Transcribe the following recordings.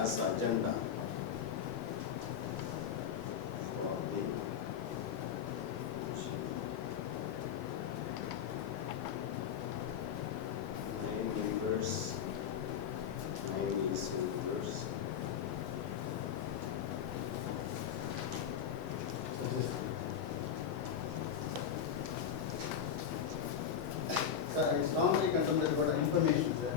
as agenda for the nine members, 9 EC members. Sir, I strongly condemn that about information, sir.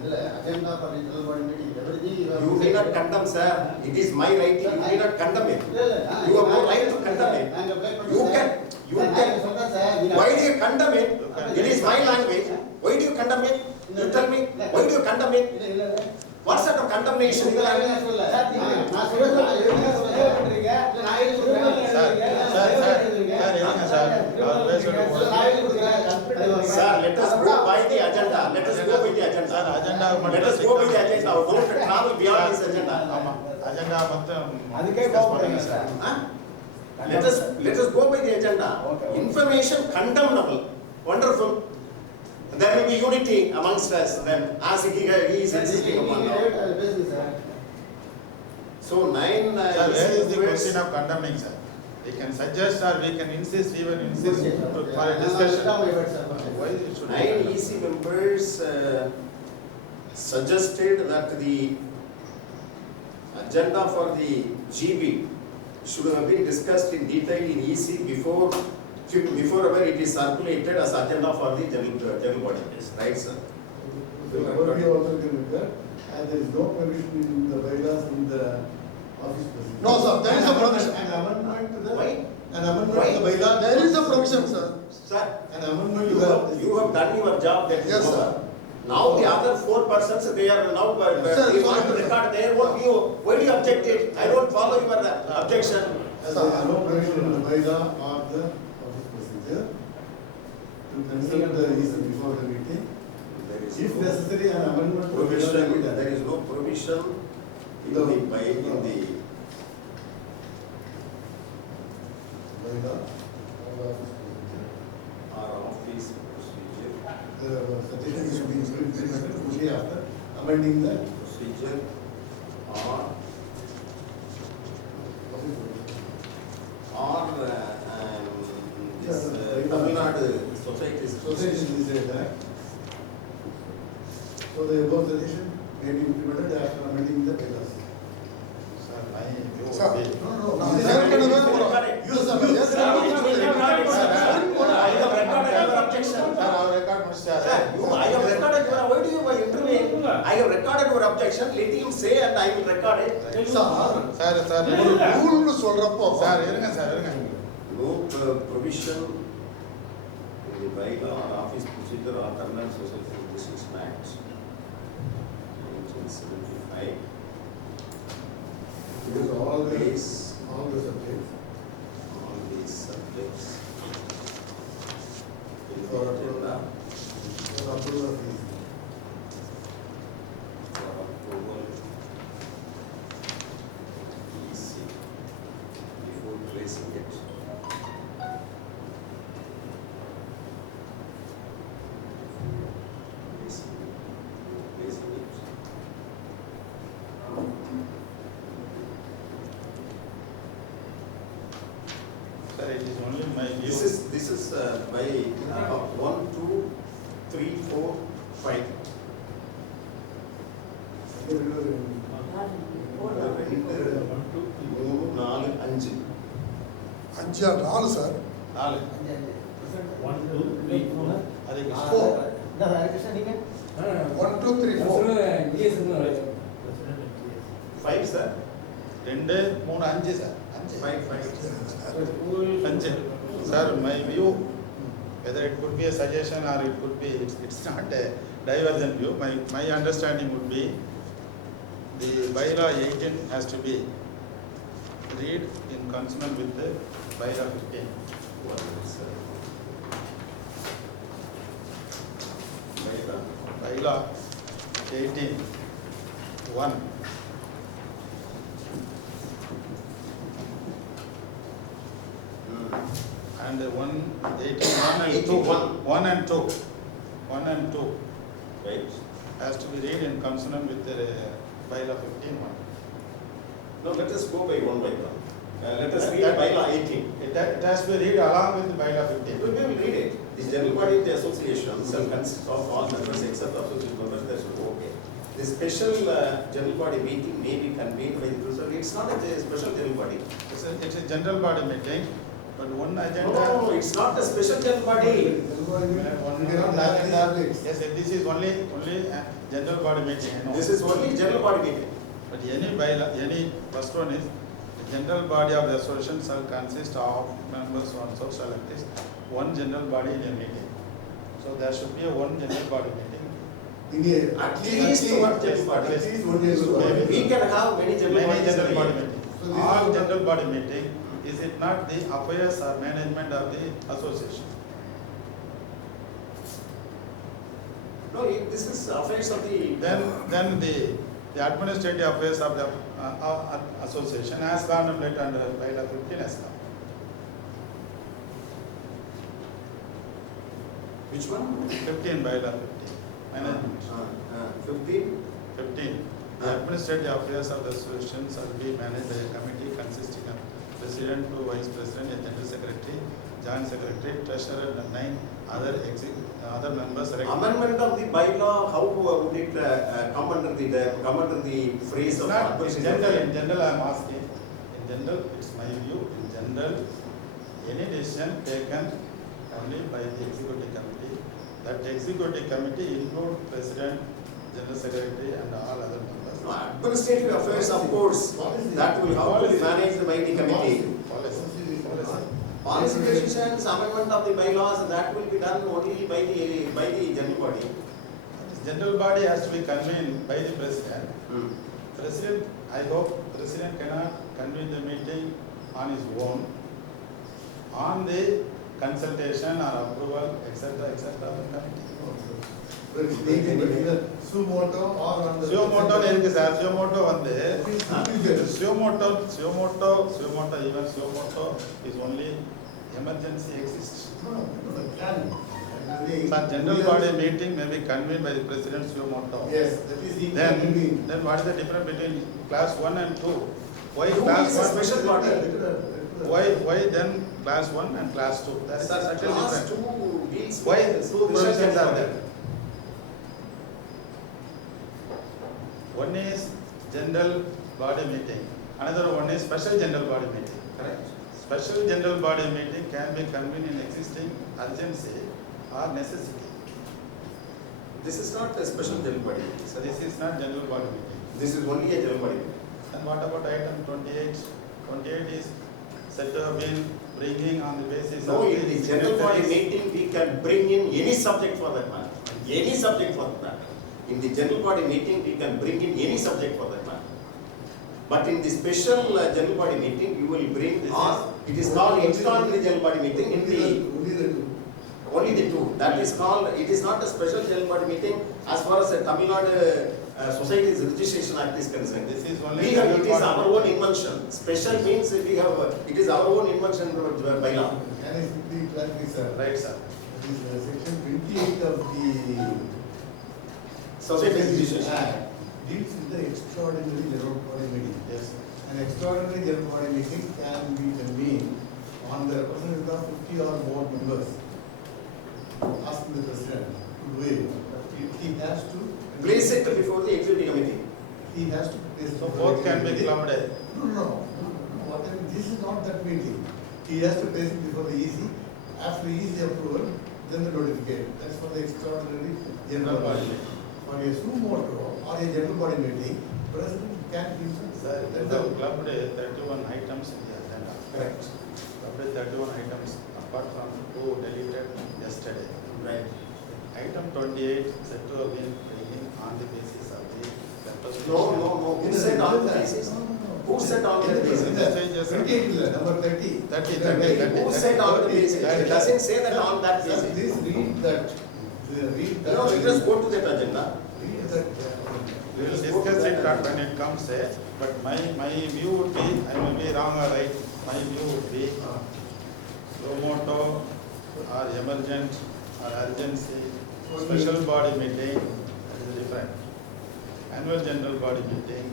The agenda for the general body meeting, everything you have. You may not condemn, sir. It is my right. You may not condemn it. You have no right to condemn it. You can. Why do you condemn it? It is my language. Why do you condemn it? You tell me. Why do you condemn it? What sort of condemnation is that? Sir, let us go by the agenda. Let us go with the agenda. Let us go with the agenda. Don't travel beyond this agenda. Let us go by the agenda. Information condemnable. Wonderful. There will be unity amongst us then, as he is insisting upon now. So 9 Sir, where is the question of condemning, sir? We can suggest or we can insist, even insist for a discussion. Why it should 9 EC members suggested that the agenda for the GB should have been discussed in detail in EC before ever it is circulated as agenda for the general body. Right, sir? What we also can refer, and there is no provision in the bylaws in the office procedure. No, sir, there is a provision. An amendment to the. Why? An amendment Why? to the bylaw. There is a provision, sir. Sir, An amendment to the. you have done your job, that is Yes, over. sir. Now the other 4 persons, they are now, Sir, they want to record their own view. Why do you object it? I don't follow your objection. As there is no provision in the bylaw or the office procedure. To consult the EC before the meeting. There is If no necessary, an amendment. to the bylaw provision, will be done. there is no provision in the, Bylaw or office procedure. our office procedure, The suggestion is to be implemented only after amending the procedure or this Tamil Nadu Societies. Association is that. So the above suggestion may be implemented after amending the bylaws. Sir, my view Sir, would be. no. This is not going to be. You I have recorded your objection. Sir, our record must Sir, I have recorded your, why do you intervene? I have recorded your objection, let him say and I will record it. Sir, ஒரு ரூல்னு சொல்றப்போ sir இருங்க sir இருங்க. No provision in the bylaw or office procedure or Tamil Nadu Society Business Act 1975. Because all the Place subjects all these subjects in the for agenda approval of these. for approval EC before placing it. Placing it. Sir, it is only my view. This is by 1, 2, 3, 4, 5. மூணு நாலு அஞ்சு 5 or 4, sir. 4. அது 1, 2, 3, 4. 5 sir 2, 3, 5 sir 5 5. Sir, my view, whether it could be a suggestion or it could be, it's not a divergent view. My understanding would be the bylaw 18 has to be read in consonant with the bylaw 15. Bylaw 18, 1. And 181 and 2. 1 and 2. 1 and 2 Right. has to be read in consonant with the bylaw 15 one. No, let us go by one by one. Let us read That- bylaw 18. It has to be read along with the bylaw We 15. will read it. The general body of the association shall consist of all members except associate members, that should be okay. The special general body meeting may be convened by the president. It's not a special general body. It's a general body meeting, but one No, agenda. no, no, it's not a special general body. One agenda. Yes, this is only a general body meeting. I know. This is only general body meeting. But any bylaw, first one is, the general body of the association shall consist of members so and so shall exist one general body in a meeting. So there should be a one general body meeting. At least one general body. At least one general body. We can have many general Many bodies. general body in a year. meeting. So this All is- general body meeting, is it not the affairs or management of the association? No, this is affairs of the. Then the administrative affairs of the association has contemplated under bylaw 15 as well. Which one? 15 bylaw 15, management. 15. 15. The administrative affairs of the association shall be managed by a committee consisting of president to vice president, a general secretary, joint secretary, treasurer, and 9 other members. Amendment of the bylaw, how would it come under the phrase It's of not, in administrative? general I am asking, in general, it's my view, in general, any decision taken only by the executive committee, that executive committee include president, general secretary and all other members. No, administrative affairs, of course, that will have to be managed by the committee. Policy. Policy decisions, amendment of the bylaws, that will be done only by the general body. General body has to be convened by the president. Hmm. President, I hope president cannot convene the meeting on his own, on the consultation or approval, etc., etc. of the committee. But it's taken, but either suo moto or on the. Suomoto இருக்கு sir, suomoto வந்து Suo suomoto even suomoto is only emergency exists. No, can. Sir, general body meeting may be convened by the president suomoto. Yes, that is he can be. Then what is the difference between class 1 and 2? Why Two class is a 1? special body. Why then class 1 and class 2? That is Sir, subtle class difference. 2 deals Why with two provisions are there? body. One is general body meeting, another one is special general body meeting. Correct. Special general body meeting can be convened in existing urgency or necessity. This is not a special general body. So this is not general body meeting. This is only a general body. And what about item 28? 28 is said to have been bringing on the basis No, of in the general body meeting, we can bring in any subject for that matter. Any subject for that matter. In the general body meeting, we can bring in any subject for that matter. But in the special general body meeting, you will bring, it is called extraordinary general body meeting in the, Only the two. only the two. That is called, it is not a special general body meeting as far as the Tamil Nadu Society's Registration Act is concerned. This is only We have, it general is body our own invention. Special means we have, it is our own invention by law. Can I simply clarify, sir? Right, sir. That is section 28 of the Society's Registration Act. Act deals with the extraordinary general body meeting. Yes. An extraordinary general body meeting can be convened on the representative of 50 or more members. Asking the president to do it. He has to. Place it before the executive committee. He has to place. So both can be clubbed. No. This is not that meeting. He has to place it before the EC. After EC approval, then the notification. That's for the extraordinary general body. For a suo moto or a general body meeting, president can be. Sir, you have clubbed 31 items in the agenda. Correct. Clubbed 31 items apart from 2 deleted yesterday. Right. Item 28 said to have been bringing on the basis of the purpose. No. Who said on the basis? Who said on the basis? 28, number 30. 30. Who said on the basis? It doesn't say that on that Sir, basis. please read that. Read that. No, let us go to that agenda. Read that. We will discuss it when it comes, but my view would be, I may be wrong or right, my view would be promoto or emergent or urgency, special body meeting, that is different. annual general body meeting,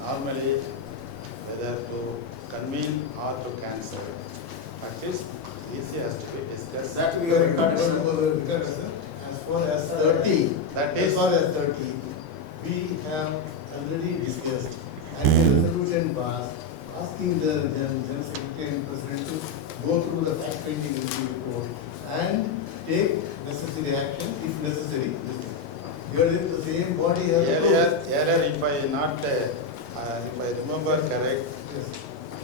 normally whether to convene or to cancel, at least EC has to be discussed. That we have recorded, sir. As far as 30, That as is- far as 30, we have already discussed and a resolution passed asking the General Secretary and President to go through the fact-finding review report and take necessary action if necessary. Here is the same body has. Earlier, if I remember correct, Yes.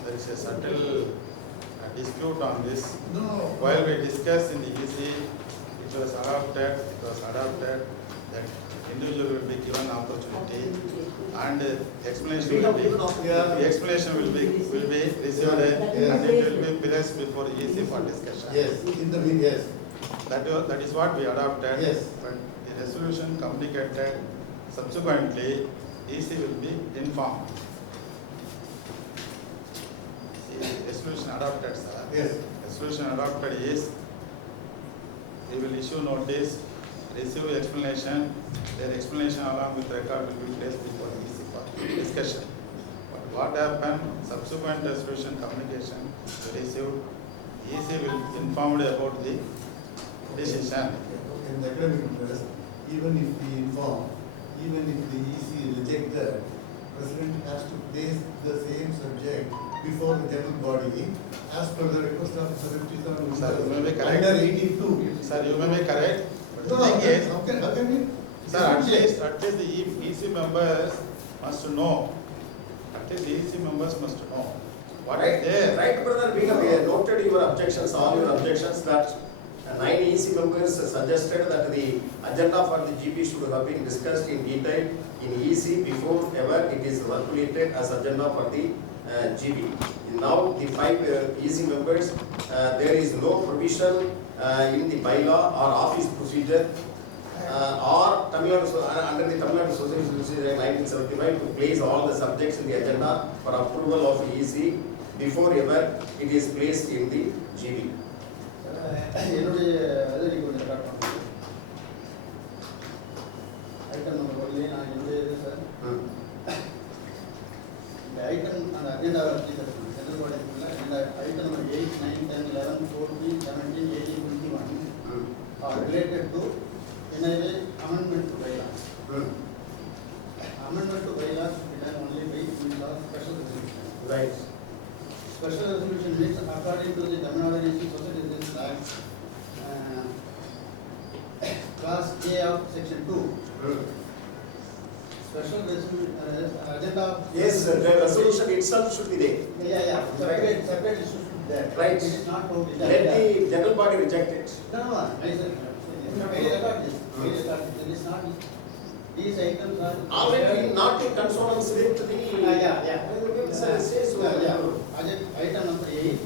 there is a subtle dispute on this. No. While we discussed in the EC, it was adopted that individual will be given opportunity and explanation We will have be, given opportunity. the explanation will be received Yeah. and it will be placed before EC for discussion. Yes, in the mean, yes. That is what we adopted. Yes. But the resolution communicated subsequently, EC will be informed. The resolution adopted, sir. Yes. Resolution adopted is, we will issue notice, receive explanation, their explanation along with record will be placed before EC for discussion. But what happened, subsequent resolution communication we received, EC will inform about the decision. In the academic interest, even if we inform, even if the EC reject that, President has to place the same subject before the general body as per the request of 77. Sir, you may be correct. Under 82. Sir, you may be correct, but the No, thing is, how can we? sir, at least the EC members must know, at least the EC members must know what is there. Right, brother, we have noted your objections, all your objections, that 9 EC members suggested that the agenda for the GB should have been discussed in detail in EC before ever it is circulated as agenda for the GB. Now, the 5 EC members, there is no provision in the bylaw or office procedure or under the Tamil Nadu Society Procedure Act 1975 to place all the subjects in the agenda for approval of EC before ever it is placed in the GB. என்னுடைய இதை நீங்கள் கொஞ்சம் record பண்ணுங்க. Item number 1 நான் என்னுடைய இது sir இந்த item அந்த அஜெண்டாவை பற்றி பேசணும். சென்ட்ரல் போர்டு இருக்குல்ல, இந்த item number 8, 9, 10, 11, 14, 17, 18, 21 are related to anyway amendment to bylaws. Amendment to bylaws should be done only by means of special resolution. Right. Special resolution means according to the Tamil Nadu Society Business Act, class A of section 2. Special resolution agenda. Yes, the resolution itself should be there. Yeah. Separate issue should be there. Right. It is not totally Let there. the general body reject it. No. I said, we record this. It is not. These items are. Already not in consonance with the. Yeah. We will say so. Item number 8.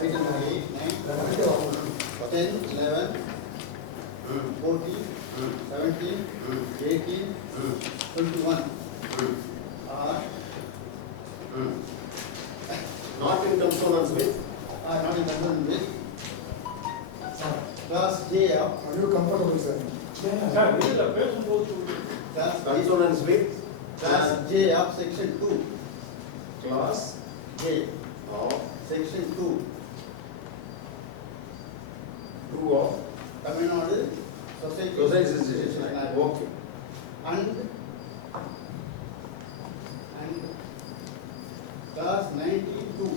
Item number 8, 9, 10, 11, 14, 17, 18, 21 are Not in consonance with. not in concern with class J of Are you comfortable, sir? class Consonance with. Class J of section 2. Class J of section 2. 2 of. Tamil Nadu Society. Society Association Act. Okay. And class 92.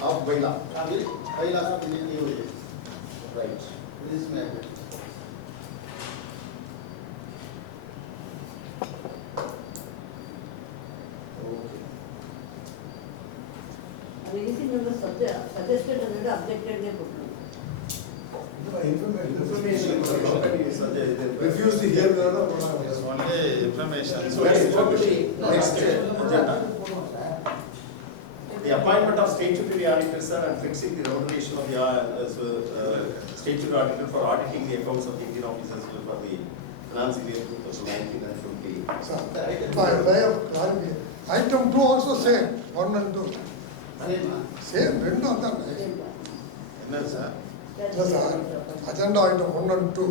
Of bylaw. Bylaws of Indian UA. Right. This method. Okay. అది EC members suggested అనేది objected గా కొట్టు Information. Refuse to hear the order. It's only information. So let's go to the next agenda. The appointment of statutory auditor, sir, and fixing the remuneration of the statutory auditor for auditing the accounts of the Indian officers for the financial year 2019 and 20. Sir, by way of clarity, item 2 also same, 1 and 2. Same, Same, rendu andha. Enna, sir? இல்லை sir agenda item 1 and 2.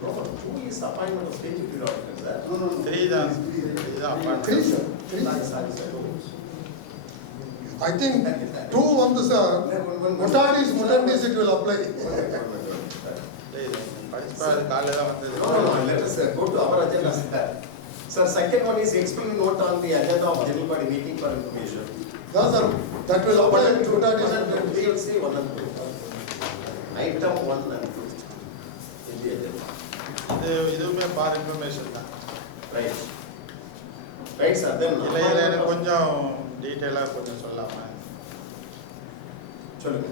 No, 2 is the appointment of state periodical, sir. No. 3 தான் இதுதான் appointment. 3 sir. 3. Sorry, sir. I think 2 வந்து sir முட்டாடிஸ் முட்டாண்டிஸ் it will apply. படிப்பா அது காலையில தான் வந்தது. No, let us go to our agenda, sir. Sir, second one is explain note on the agenda of general body meeting for information. தான் sir that will apply to முட்டாடிஸ் We will see 1 and 2. Item 1 and 2 in the agenda. இதுவுமே for information தான். Right. Right, sir. Then இல்லை இதில் எனக்கு கொஞ்சம் டீட்டெயிலாக கொஞ்சம் சொல்லாமா? சொல்லுங்க.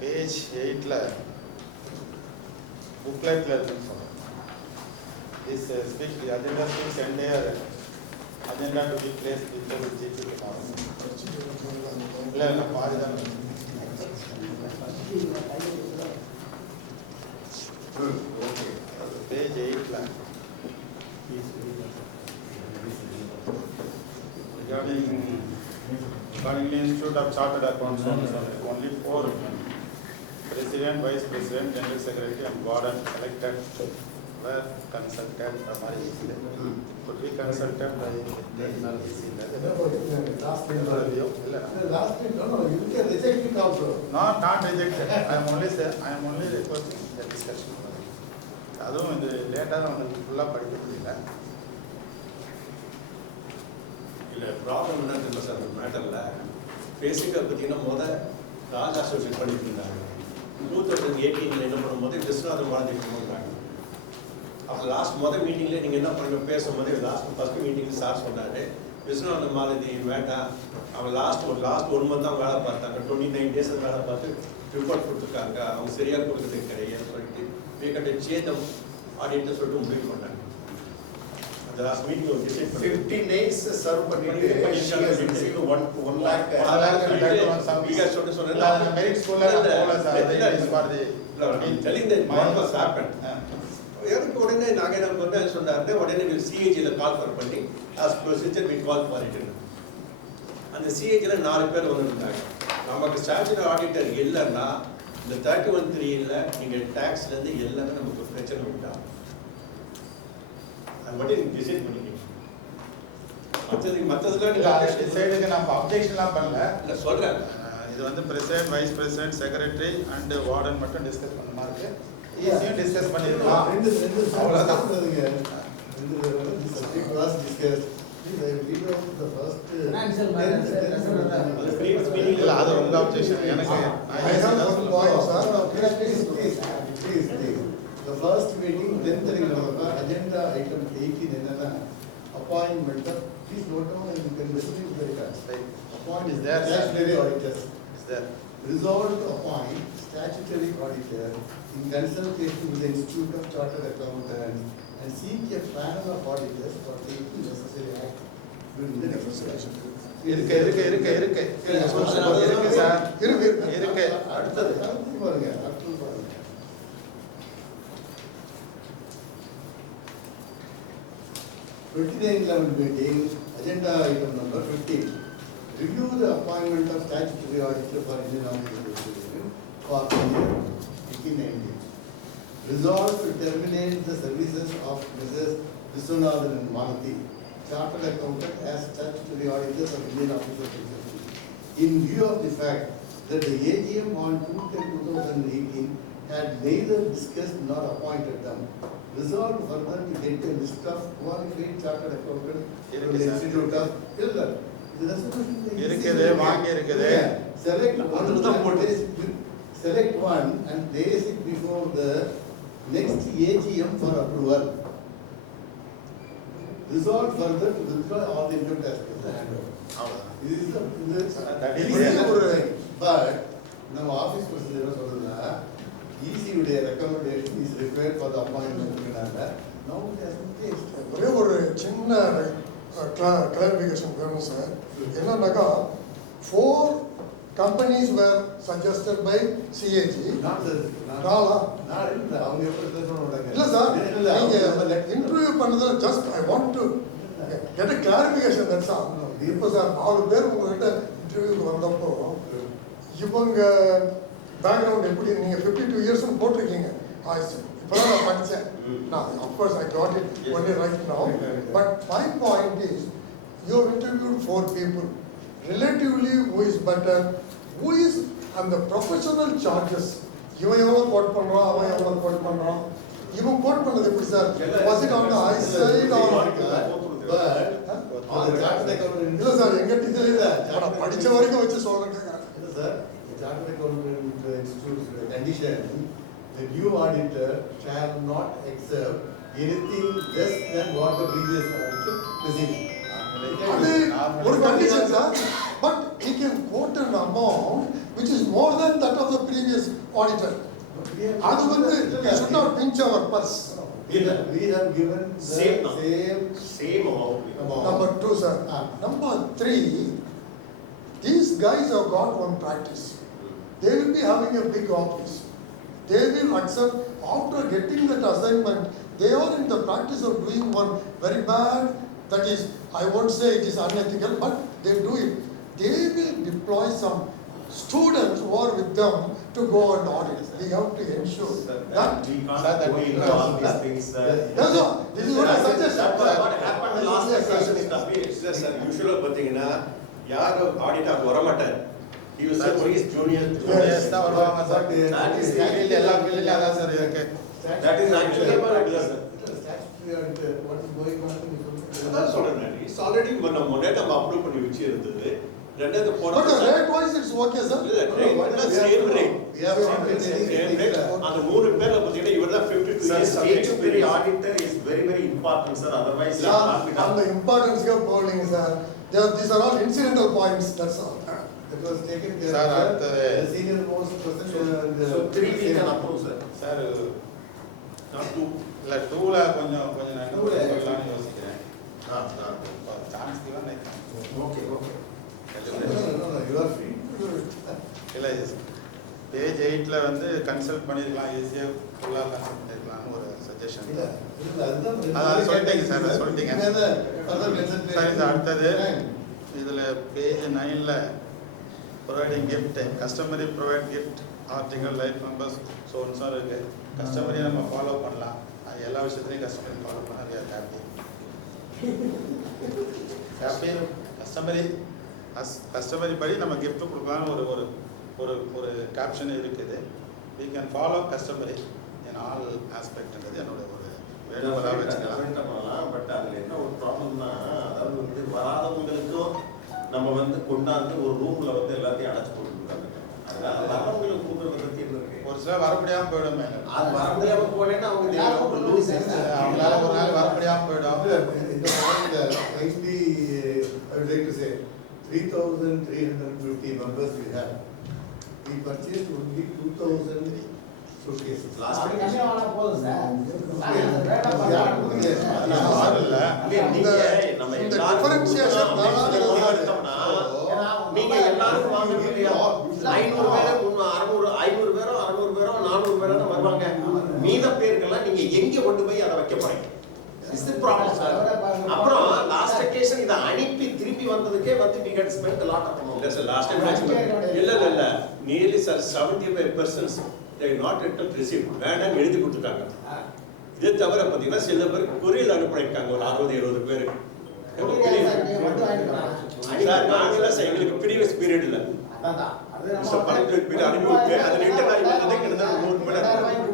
பேஜ் 8ல புக்லெட்டில் இருக்குன்னு சொல்கிறேன். This speak the agenda speaks entire agenda to be place before the GB இல்லை இல்லை பாதி தான் Okay. பேஜ் 8ல regarding the Institute of Chartered Accountants, only 4 President, Vice President, General Secretary and Warden elected were consulted could be consulted by the last time no you can reject it also. not rejected. I am only requesting the discussion. அதுவும் இது லேட்டாக தான் வந்து ஃபுல்லாக படிக்க முடியல. இல்லை problem என்னன்னு தெரியல சார் அந்த மேட்டரில் பேசிக்காக பார்த்தீங்கன்னா ராஜ் அசோசியேட் பண்ணிட்டு இருந்தாங்க 2018 என்ன பண்ணும்போது விஸ்வநாதன் வாழ்ந்துட்டு இருந்தாங்க. அப்போ லாஸ்ட் மீட்டிங்கில் நீங்கள் என்ன பண்ணுங்க பேசும்போது ஃபஸ்ட்டு மீட்டிங்கில் சார் சொன்னார் விஸ்வநாதன் மாலதி வேண்டாம் அவன் லாஸ்ட் 1 month தான் வேலை பார்த்தாங்க 29 days வேலை பார்த்து ரிப்போர்ட் கொடுத்துருக்காங்க அவங்க சரியாக கொடுக்குறது கிடையாது சொல்லிட்டு வீக்கெண்டை சேதம் ஆடிட்டு சொல்லிட்டு முடிவு பண்ணாங்க. The last meeting was decided for 15 days serve பண்ணிட்டு she has received 1 lakh. merit school telling that what was happened. எனக்கு உடனே நாங்கள் என்ன பண்ண சொன்னாரு உடனே சிஏஜியில் கால் பண்ணி as procedure we call for it. அந்த சிஏஜியில் 4 பேர் வந்துருந்தாங்க. நமக்கு ஸ்டாச்சுரி ஆடிட்டர் இல்லைன்னா இந்த 31(3)ல் நீங்கள் டேக்ஸ்லேருந்து எல்லாமே நமக்கு பிரச்சனை உண்டா அது மட்டும் டிசைட் பண்ணிக்கணும். டிசைடுக்கு நம்ம அப்ஜெக்ஷன்லாம் பண்ணல. இல்லை சொல்கிறேன் இது வந்து president, vice president, secretary and warden மட்டும் டிஸ்கஸ் பண்ண மாதிரி ஈஸியாக டிஸ்கஸ் பண்ணிருக்கலாம். அவ்வளோதான். இல்லை அது உங்கள் அப்ஜெக்ஷன். எனக்கு The first meeting, then agenda item 18 என்னன்னா appointment of, please note down and you can listen to the records. Appoint Is there, sir? statutory auditors. is there Resolved to appoint statutory auditor in consultation with the Institute of Chartered Accountants and seek a panel of auditors for taking necessary act during the negotiation. இருக்கு sir இருக்கு. அடுத்தது பாருங்க. 2911 meeting, agenda item number 15. Review the appointment of statutory auditor for Indian Auditor Association for the year 1890. Resolve to terminate the services of Mrs. Viswanathan and Malati, chartered accountant as statutory auditors of Indian Auditor Association, in view of the fact that the AGM on 2/10/2018 had neither discussed nor appointed them. Resolved further to get a list of qualified chartered accountants from the Institute of Hilder. The resolution இருக்குது, வாங்கி இருக்குது. Select one and place it before the next AGM for approval. Resolved further to withdraw all the income tax from the handover. This is but now office procedure சொல்றதுனா EC உடைய recommendation is required for the appointment. Now it has been placed. ஒரே ஒரு சின்ன clarification வேணும் sir. என்னன்னாக்கா 4 companies were suggested by CAG. அவங்க எப்படி பேசணும் இல்ல சார், நீங்க இன்டர்வியூ பண்ணதுல just I want to get a clarification, that's all. இப்போ சார் 4 பேர் உங்ககிட்ட இன்டர்வியூக்கு வந்தப்போ இவங்க பேக்ரவுண்ட் எப்படி நீங்கள் 52 இயர்ஸ்னு போட்டிருக்கீங்க இப்போதான் நான் படித்தேன் நான் of course I got it only right now but my point is you have interviewed 4 people relatively who is better who is அந்த ப்ரொஃபஷனல் சார்ஜஸ் இவன் எவ்வளோ கோட் பண்ணுறான் அவன் எவ்வளோ கோட் பண்ணுறான் இவன் கோட் பண்ணது எப்படி sir was it on the high side or இல்லை சார் எங்கள் இதில் இல்லை நான் படித்த வரைக்கும் வச்சு சொல்கிறேன் இல்லை sir Chartered Accountant Institute's condition, the new auditor shall not accept anything less than what the previous auditor received. அது ஒரு condition sir but he can quote an amount which is more than that of the previous auditor. அது வந்து you should not pinch our purse. We have given the same amount. Number 2 sir. Number 3, these guys have got one practice. They will be having a big office. They will accept after getting that assignment. They are in the practice of doing one very bad. That is, I won't say it is unethical, but they do it. They will deploy some students who are with them to go and audit. We have to ensure that. We can't go into all these things. No, no, this is what I suggest. What happened last session is the sir, usually பார்த்தீங்கன்னா யார் auditor வர மாட்டார். He was saying he is junior. Yes, தான் வருவாங்க sir. That is எல்லா ஃபீல்ட்ல அதான் sir இருக்கு. That is actually about regular. statutory auditor, what is going on in the அதான் சொல்றேன் இட்ஸ் ஆல்ரெடி நம்ம முன்னாடி நம்ம அப்ரூவ் பண்ணி வச்சு இருந்தது ரெண்டாவது But போன the rate wise it's okay, sir. Same rate We have not been same rate அந்த மூணு பேர்ல பாத்தீங்கன்னா இவர்தான் 52 Sir, years statutory auditor is very important, sir. Otherwise, you can't be On done. the importance of polling, sir. These are all incidental points, that's all. That was taken care Sir, of. after The senior most person. So 3 we can approve, sir. Sir not two இல்லை 2ல கொஞ்சம் நான் இன்னும் கொஞ்சம் சொல்லலாம்னு யோசிக்கிறேன். Chance தான் Okay. No, you are free to do it. இல்லை page 8ல வந்து கன்சல்ட் பண்ணிருக்கலாம் ஈஸியாக ஃபுல்லாக கன்சல்ட் பண்ணிருக்கலாம்னு ஒரு சஜஷன். இல்ல, அதுதான் அதான் சொல்லிட்டீங்க சார், அதை சொல்லிட்டீங்க. further consideration. சார் இது அடுத்தது இதில் பேஜ் 9ல providing gift customary provide gift article life members so இருக்கு. கஸ்டமரி நம்ம ஃபாலோ பண்ணலாம். அது எல்லா விஷயத்துலையும் கஸ்டமரி ஃபாலோ பண்ணால் ஹாப்பி கஸ்டமரி படி நம்ம gift கொடுக்கலாம்னு ஒரு ஒரு ஒரு கேப்ஷன் இருக்குது. we can follow customary in all aspectன்றது என்னோட ஒரு வேண்டுகோளாக வச்சுக்கலாம். பட் அதில் என்ன ஒரு ப்ராப்ளம்னா, அதாவது வந்து வராதவங்களுக்கும் நம்ம வந்து கொண்டாந்து ஒரு ரூம்ல வந்து எல்லாத்தையும் அடைச்சு போட்டுருக்காங்க. அதனால வரவங்களுக்கு கொடுக்குறத பற்றி இருக்கு. ஒரு சில வர முடியாமல் போயிடும். அது வர முடியாம போனேன்னா அவங்க அவங்களால ஒரு நாள் வர முடியாமல் போயிடும். In the point, kindly, I would like to say, 3,350 members we have. We purchased only 2,000 suitcases. Last time நம்ம இந்த எல்லாரும் differentiation நீங்க எல்லாரும் வாங்குறது இல்லையா? 500 பேரோ 600 பேரோ 400 பேரோ தான் வருவாங்க. மீத பேருக்கெல்லாம் நீங்க எங்க கொண்டு போய் அதை வைக்க போறீங்க? This is the problem, sir. அப்புறம் லாஸ்ட் அக்கேஷன் இத அனுப்பி திருப்பி வந்ததுக்கே வந்து we get spent a lot of amount. that's the last time இல்ல nearly 75% they not yet received வேண்டாம் எழுதி கொடுத்துட்டாங்க. இது தவிர பாத்தீங்கன்னா சில பேர் கொரியர் அனுப்பியிருக்காங்க ஒரு 60-70 பேர். சார் நாங்கள எங்களுக்கு ப்ரீவியஸ் பீரியட் இல்ல பணத்துக்கு பிற அனுப்பி அதை ரிட்டர்ன் ஆகி வந்ததே கிட்டத்தட்ட 100 மணி நேரம். இன்னும்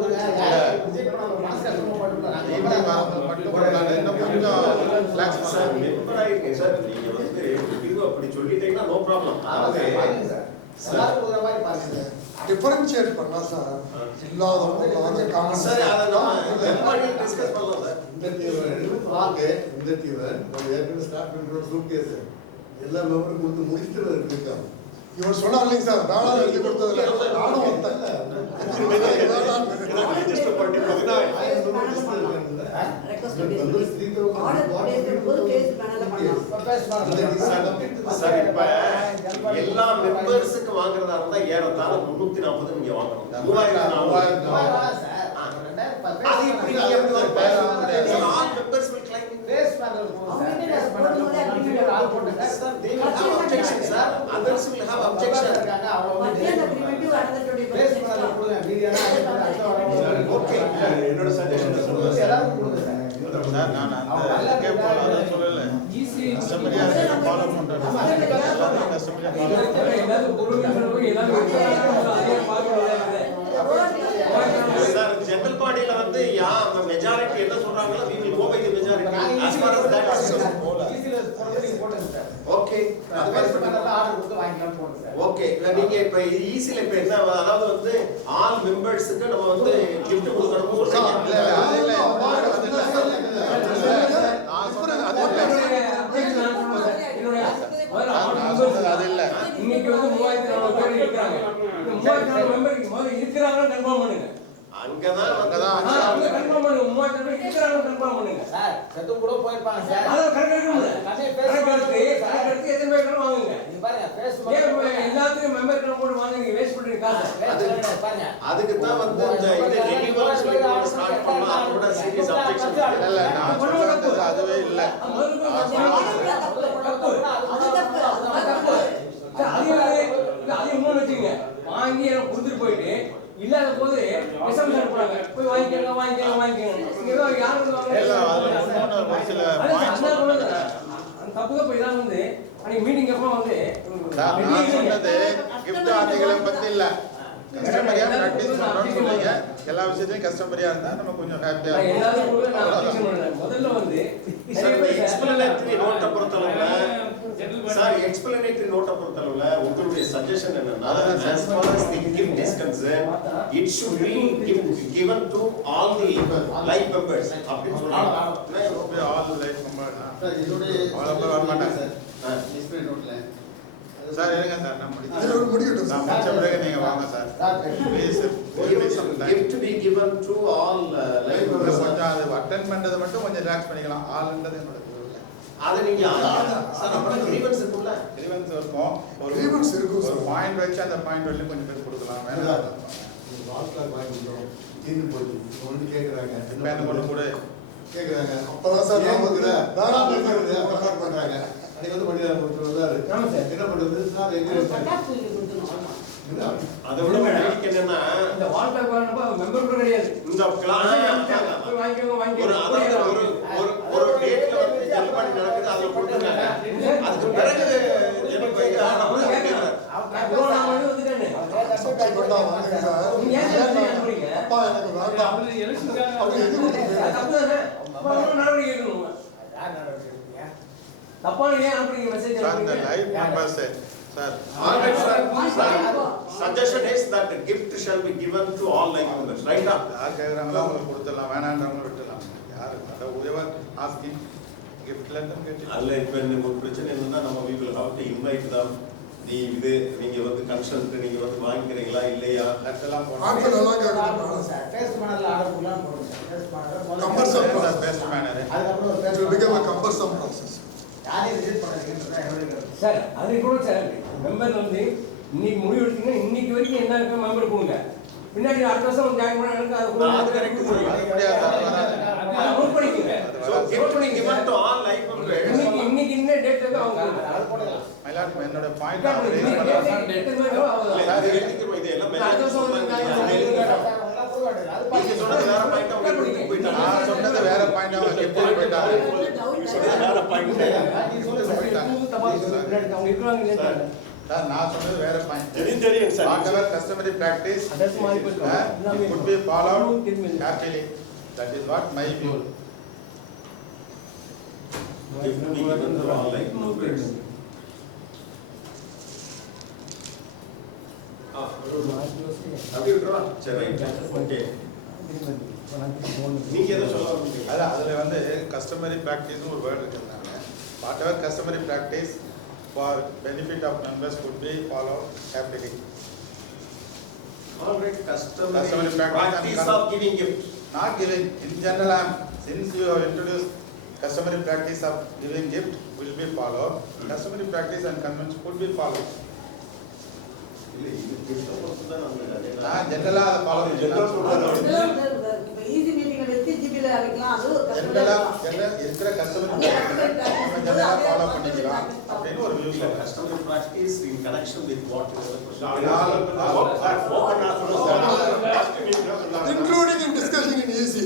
கொஞ்சம் ரிலாக்ஸ் சார் பண்ணலாம். மெம்பர் ஆயிருக்கேன் சார். நீங்க வந்து இது அப்படி சொல்லிட்டீங்கன்னா நோ ப்ராப்ளம். டிஃபரன்ஷியேட் பண்ணா சார் இல்லாதவங்க காமன் சார் அதை நம்ம எம்பாடி டிஸ்கஸ் பண்ணலாம் sir. In that event, we are going to start with a suitcase. எல்லா மெம்பரும் கொடுத்து முடிச்சுட்டு இருக்காங்க. இவர் சொன்னார் இல்லைங்க சார் வேளாண் எழுதி கொடுத்ததுல நானும் வந்தேன். ரெஜிஸ்டர் பண்ணி பாத்தீங்கன்னா request to be order based on case panel பண்ணலாம். சார் இப்ப எல்லா மெம்பர்ஸுக்கு வாங்குறதா இருந்தா ஏறத்தாழ 340 நீங்க வாங்கணும். 3000 அது இப்படி நீங்க எப்படி ஒரு all members will claim it. Base panel போகும் சார். Base panel போட்டு Sir, they will have objection, sir. Others will have objection. இருக்காங்க அவங்க வந்து மத்திய agreement நடந்துட்டு Base panel கொடுங்க. மீதியான Okay. என்னோட சஜஷன் சொல்லுங்க எல்லாரும் கொடுங்க சார். சார் நான் அந்த கேட்போம் சொல்லல கஸ்டமரியா ஃபாலோ பண்றேன் கஸ்டமரியா Sir, general body ல வந்து மெஜாரிட்டி என்ன சொல்றாங்களோ we will go by the majority as far as that is concerned. ஈஸில போறது நீங்க போடுங்க சார். Okay. அது Base மாதிரி panel ஆர்டர் கொடுத்து வாங்கிக்கலாம் போடுங்க சார். ஓகே நீங்க இப்ப ஈஸில இப்ப என்ன அதாவது வந்து ஆல் மெம்பர்ஸ்க்கு நம்ம வந்து gift கொடுக்கணும்னு சொல்றீங்க. அது இல்ல இன்னைக்கு வந்து 3400 பேர் இருக்காங்க. 3400 மெம்பருக்கு முதல்ல இருக்கிறாங்கன்னு கன்ஃபார்ம் பண்ணுங்க. அங்கதான் அங்க கன்ஃபார்ம் பண்ணுங்க. 3000 பேர் இருக்கிறாங்கன்னு கன்ஃபார்ம் பண்ணுங்க. சார் செத்து கூட போயிருப்பாங்க சார். அத கரெக்ட்டா கரெக்ட்டா எத்தனை பேர் வாங்குங்க. நீங்க பாருங்க பேஸ் எல்லாத்துக்கும் மெம்பர் கிட்ட போட்டு வாங்க நீங்க வேஸ்ட் பண்றீங்க காசு. பாருங்க. அதுக்கு தான் வந்து இந்த இது ரெனியூவல் சொல்லி ஸ்டார்ட் பண்ணலாம் அதோட சீரியஸ் அப்ஜெக்ஷன் இல்ல நான் சொல்றது அதுவே இல்ல வாங்கி கொடுத்துட்டு போயிட்டு இல்லாத போது எஸ்எம்எஸ் அனுப்புறாங்க போய் வாங்கிக்கோங்க யாரும் ஒரு சில பாயிண்ட்ஸ் அந்த தப்பு தான் போய் தான் வந்து அன்னைக்கு மீட்டிங் அப்புறம் வந்து நான் சொன்னது gift ஆர்டிகளை பத்தி இல்ல கஸ்டமரியா பிராக்டிஸ் பண்றோம்னு சொல்றீங்க எல்லா விஷயத்தையும் கஸ்டமரியா இருந்தா நம்ம கொஞ்சம் ஹாப்பியா நான் எல்லாரும் கூட நான் அப்ளிகேஷன் பண்ணேன் முதல்ல வந்து எக்ஸ்பிளனேட்டரி நோட்டை பொறுத்தளவுல சார் எக்ஸ்பிளனேட்டரி நோட்டை பொறுத்தளவுல உங்களுடைய சஜஷன் என்னன்னா as far as the gift is concerned it should be given to all the live members அப்படின்னு சொல்றாங்க ஆல் லைஃப் மெம்பர் சார் இதோட வர மாட்டாங்க சார் டிஸ்பிளே நோட்ல சார் இருங்க சார் நான் அதுல ஒரு முடிக்கட்டும் நான் சார். முடிச்ச பிறகு நீங்க வாங்க sir please gift to be given to all live members கொஞ்சம் அது அட்டெண்ட் பண்றதை மட்டும் கொஞ்சம் ரிலாக்ஸ் பண்ணிக்கலாம் ஆல்ன்றது என்னோட பொருள் அது நீங்க சார் நம்ம கிரீவன்ஸ் இருக்குல்ல கிரீவன்ஸ் இருக்கும் ஒரு Grievance இருக்கும் ஒரு சார். பாயிண்ட் வச்சு அந்த பாயிண்ட் வரலையும் கொஞ்சம் பேர் கொடுக்கலாம் வேணாம் பேன் கொண்டு கூட அப்பதான் சார் நமக்கு வேணாம் பண்றாங்க அன்னைக்கு வந்து மனிதர் ஒருத்தர் வந்தாரு என்ன பண்றது சார் எங்க அதை விட எனக்கு என்னன்னா இந்த வால் பேக் வாங்கினப்ப மெம்பர் கூட கிடையாது இந்த போய் வாங்கிக்கோங்க ஒரு அதாவது ஒரு டேட்ல வந்து ஜல்பாடி நடக்குது அதுல போட்டுருக்காங்க அதுக்கு பிறகு எனக்கு கொரோனா வந்து வந்துட்டானே சப்ஸ்கிரைபர்டா வாங்குங்க சார். நீங்க ஏன் சொல்லி அனுப்புறீங்க அப்பா எனக்கு வேண்டாம் அப்படி எது கொடுக்குறீங்க? தப்பு தானே நடவடிக்கை எடுக்கணும் யார் நடவடிக்கை எடுப்பீங்க? தப்பான ஏன் அனுப்புறீங்க மெசேஜ் சார் இந்த அனுப்புறீங்க life members sir alright sir suggestion is that the gift shall be given to all like members right up யார் கேட்குறாங்களோ அவங்களுக்கு கொடுத்துடலாம் வேணான்றவங்க விட்டுடலாம் யாரு அந்த உயவர் ஆஸ்கிங் கிஃப்ட் லெட்டர் கேட்டு அல்ல இப்ப இந்த ஒரு பிரச்சனை என்னன்னா நம்ம we will have to invite them நீ இது நீங்க வந்து கன்சல்ட் நீங்க வந்து வாங்கிக்கிறீங்களா இல்லையா லெட்டர்லாம் ஆட்கள் போனோம் எல்லாம் கேட்கணும். போடுங்க சார். பேஸ் பண்ணல ஆர்டர் கொடுக்கலாம் போடுங்க சார். பேஸ் பண்ணல Cumbersome முதல்ல process. பெஸ்ட் மேனர் அதுக்கப்புறம் ஒரு It phase will become a cumbersome process. யாரையும் ரிஜெக்ட் பண்ணாதீங்கன்றத என்னுடைய கருத்து. சார் அது கூட சார் மெம்பர் வந்து இன்னைக்கு முடிவு எடுத்தீங்கன்னா இன்னைக்கு வரைக்கும் என்ன இருக்க மெம்பர் கொடுங்க பின்னாடி அடுத்த வருஷம் ஜாயின் பண்ண எனக்கு அது correct. அது நோட் பண்ணிக்கங்க so gift being given to all like members இன்னைக்கு இன்ன டேட் அவங்க அது போடலாம். மயிலாட் என்னோட பாயிண்ட் அது எழுதிக்கிறோம் இது எல்லாம் அடுத்த வருஷம் வந்து அதெல்லாம் போட வேண்டியது. அது நீங்க சொன்னது வேற பாயிண்ட் அவங்க எடுத்துட்டு போயிட்டாங்க நான் சொன்னது வேற பாயிண்ட் அவங்க எப்படி போயிட்டாங்க வேற பாயிண்ட் நீங்க சொல்லுங்க. அவங்க இருக்கிறாங்க சார் நான் சொன்னது வேற பாயிண்ட் தெரியும் sir whatever customary practice That's my question. it could be followed happily that is what my view gift being given to all like members அப்படி விட்டுறா சரி ரைட் ஓகே நீங்க எதை சொல்ல வந்தீங்க அதான் அதுல வந்து customary practice னு ஒரு வேர்ட் இருக்குறாங்க whatever customary practice for benefit of members could be followed happily all right Customary customary practice practice of giving gift not giving in general since you have introduced customary practice of giving gift will be followed customary practice and convention could be followed இல்ல இது gift பொறுத்து தான் நம்ம நான் ஜெனரலா அதை follow general பண்ணலாம் easy கீழே அழைக்கலாம், அது ஜெனரலா இருக்கிற கஸ்டமர் ஜெனரலா ஃபாலோ பண்ணிக்கலாம் அப்படின்னு ஒரு வியூ சொல்றேன். Customer practice in connection with what is the question. Including in discussion in EC.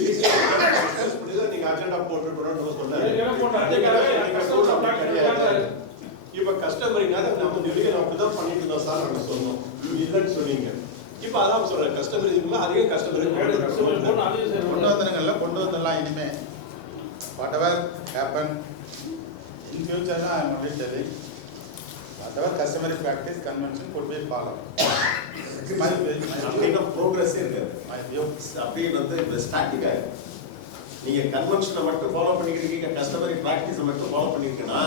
நீங்க அஜெண்டா போட்டுறோம்னு சொன்னாரு. இப்ப கஸ்டமரினால நம்ம வெளியே அப்படிதான் பண்ணிட்டு இருந்தோம் சார் நாங்க சொன்னோம் இல்லைன்னு சொன்னீங்க. இப்ப அதான் சொல்றேன் கஸ்டமர் இதுக்குள்ள அதிக கஸ்டமர் கொண்டு வந்துருங்கல்ல, கொண்டு வந்துடலாம் இனிமே. Whatever happen in future, I am only telling. Whatever customary practice convention could be followed. அப்படின்னா ப்ரோக்ரஸே இருக்காது. My view. அப்படியே வந்து இந்த ஸ்டாட்டிக்கா நீங்க கன்வென்ஷனை மட்டும் ஃபாலோ பண்ணிக்கிறீங்க, கஸ்டமரி பிராக்டிஸை மட்டும் follow பண்ணிருக்கீங்கன்னா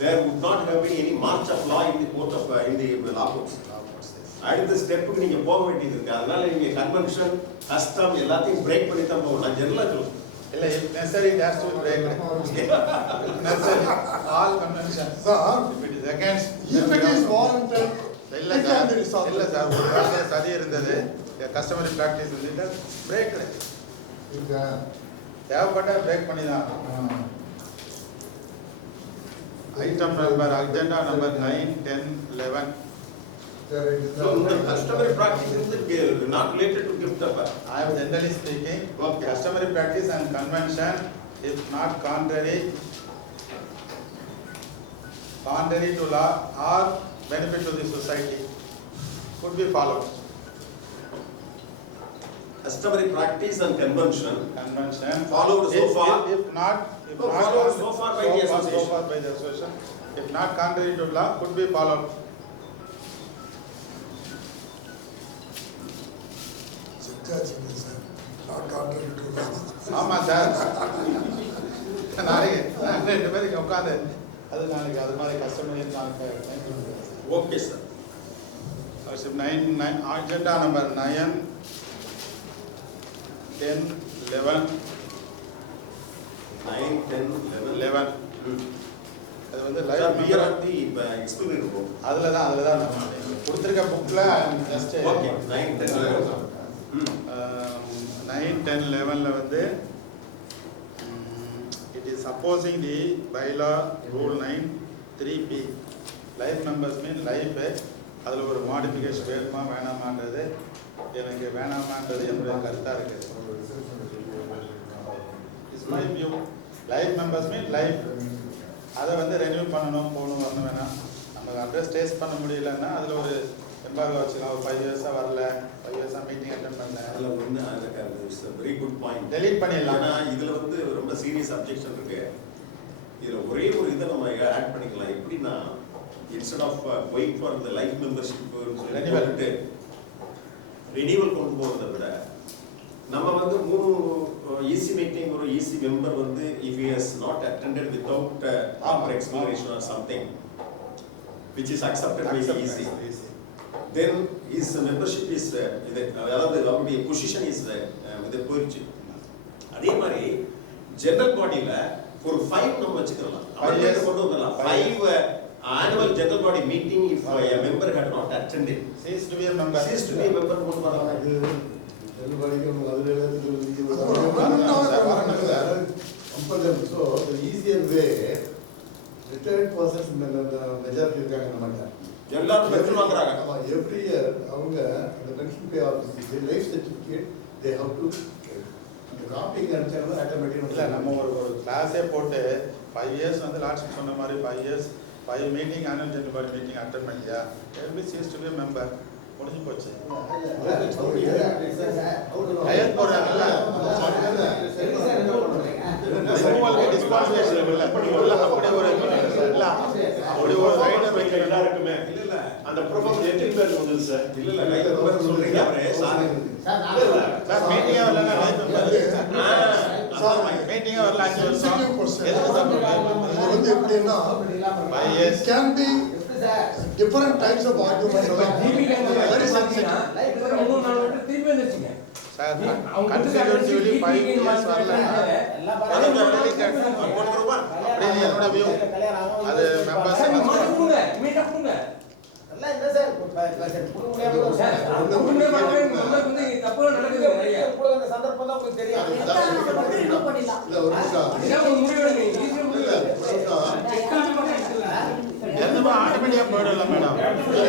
there would not have been any march of law in the court of in the law courts. அடுத்த ஸ்டெப்புக்கு நீங்க போக வேண்டியது இருக்கு. அதனால நீங்க கன்வென்ஷன் கஸ்டம் எல்லாத்தையும் பிரேக் பண்ணி தான் போகணும். நான் ஜெனரலா சொல்றேன். இல்ல, if necessary it has to be break. Necessary. All conventions. Sir, If it is against. if it is warranted, இல்ல it can be sir, resolved. இல்ல சார், ஒரு காலத்துல சதி இருந்தது, கஸ்டமரி பிராக்டிஸ் இருந்தது, பிரேக் தேவைப்பட்ட பிரேக் பண்ணி தான். Item number agenda number 9, 10, 11. So the customary practice is not related to gift offer. I am generally speaking, customary practice and convention, if not contrary to law or benefit to the society, could be followed. Customary practice and convention Convention followed so far. If not Followed so far by the association. So far by the association. If not contrary to law, could be followed. Not contrary to law. ஆமா sir, நாளைக்கு நான் 2 பேருக்கு உட்காந்து அது நாளைக்கு அது மாதிரி customer Okay, sir. 9 agenda number 9, 10, 11, 9, 10, 11. 11. அது வந்து Sir, live we are at the explainer book. அதுல தான் நம்ம கொடுத்திருக்க புக்ல ஜஸ்ட் Okay, 9, 10, 11. 9, 10, 11ல வந்து it is supposing the bylaw rule 9, 3B life members mean life. அதுல ஒரு மாடிஃபிகேஷன் வேணுமா வேணாமான்றது எனக்கு வேணாமான்றது என்னுடைய கருத்தா இருக்குது. It's my view. Life members mean life, அதை வந்து ரெனியூ பண்ணணும், போகணும், வரணும் வேணாம். நம்ம அட்ரஸ் டேஸ்ட் பண்ண முடியலன்னா அதில் ஒரு எம்பார்கோ வச்சுக்கலாம். ஒரு 5 இயர்ஸாக வரல, 5 இயர்ஸாக மீட்டிங் அட்டென்ட் பண்ணல, அதுல வந்து it's a very good point. Delete பண்ணிடலாம். ஏன்னா இதுல வந்து ரொம்ப சீரியஸ் அப்ஜெக்ஷன் இருக்கு. இதுல ஒரே ஒரு இதை நம்ம ஆட் பண்ணிக்கலாம். எப்படின்னா instead of going for the life membership renewal கொண்டு போறதை விட நம்ம வந்து 3 EC மீட்டிங் ஒரு EC மெம்பர் வந்து if he has not attended without proper explanation or something which is accepted by the EC, then his membership is அதாவது அவருடைய position is இது போயிடுச்சு. அதே மாதிரி ஜெனரல் பாடியில ஒரு 5 நம்ம வச்சுக்கலாம். 5 இயர்ஸ் கொண்டு வரலாம். 5 annual general body meeting if a member had not attended. Cease to be a member. Cease to be a member கொண்டு வரலாம். So the easier way, retired persons majority இருக்காங்க நம்மகிட்ட. எல்லாரும் பென்ஷன் வாங்குறாங்க. Every year அவங்க அந்த pension pay office life certificate they have to copying அடிச்சாலும் ஆட்டோமேட்டிக்கா இல்லை, நம்ம ஒரு கிளாஸே போட்டு 5 இயர்ஸ் வந்து லாஸ்ட் சொன்ன மாதிரி 5 years 5 meeting annual general body meeting attend பண்ணியா எல்பி சீஸ் டு பி மெம்பர் முடிஞ்சு போச்சு. கையெழுத்து போடுறாங்கல்ல, ரிமூவலுக்கு டிஸ்பான்சேஷன் இல்லை, அப்படி ஒரு இல்லை, அப்படி ஒரு ரைடர் வைக்கிற எல்லாருக்குமே இல்ல அந்த ப்ரொபோசல் எத்தனை பேர் வந்தது சார்? இல்ல லைஃப் மெம்பர் சொல்றீங்க அவரே சார் சார் மீட்டிங்கே வரலன்னா லைஃப் மெம்பர் சார் மீட்டிங்கே வரல 5 வருஷம் எதுக்கு சார் இது வந்து எப்படின்னா 5 years it can be different types of arguments. Very sensitive. திருப்பி வந்துச்சுங்க. சார் கன்சிக்யூட்டிவ்லி 5 இயர்ஸ் வரல அப்படி என்னோட வியூ. அது மெம்பர்ஸ் தப்பு நடக்குது நிறைய. சந்தர்ப்பம் தான் உங்களுக்கு தெரியும். மட்டும் remove பண்ணிடலாம். இல்ல ஒரு நிமிஷம். இதான் ஒரு முடிவு எடுங்க. ஈஸியா முடிவு இல்ல, எடுங்க. ஒரு நிமிஷம். என்னமா ஆட்டோமேட்டிக்காக போயிடலாம் மேடம்.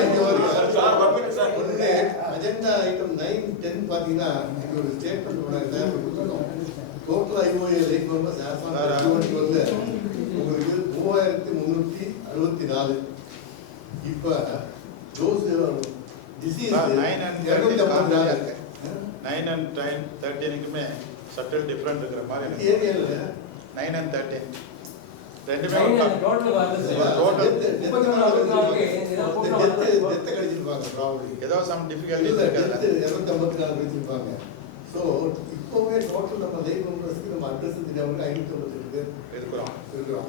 இங்க வருங்க. Sir, one minute sir. ஒண்ணு, agenda item 9, 10 பாத்தீங்கன்னா, இது ஒரு statement உனக்கு தேவை கொடுத்துருக்கோம். Total IOA rate members as on 2021 உங்களுக்கு 3364. இப்ப those disease Sir, 9 and 254. 9 and 13க்குமே subtle different இருக்கிற மாதிரி இந்த எனக்கு. ஏரியால 9 and 13 ரெண்டுமே டோட்டல் வருது சார். Total. டெத்தை கழிச்சிருப்பாங்க ப்ராபபிலி. ஏதோ சம் டிஃபிகல்டி இல்ல, இருக்குதுல. டெத்து 254 கழிச்சிருப்பாங்க. ஸோ இப்போவே டோட்டல் நம்ம லைஃப் மெம்பர்ஸ்க்கு நம்ம அட்ரஸ் தெரியாமல் 558 பேர் இருக்கிறோம்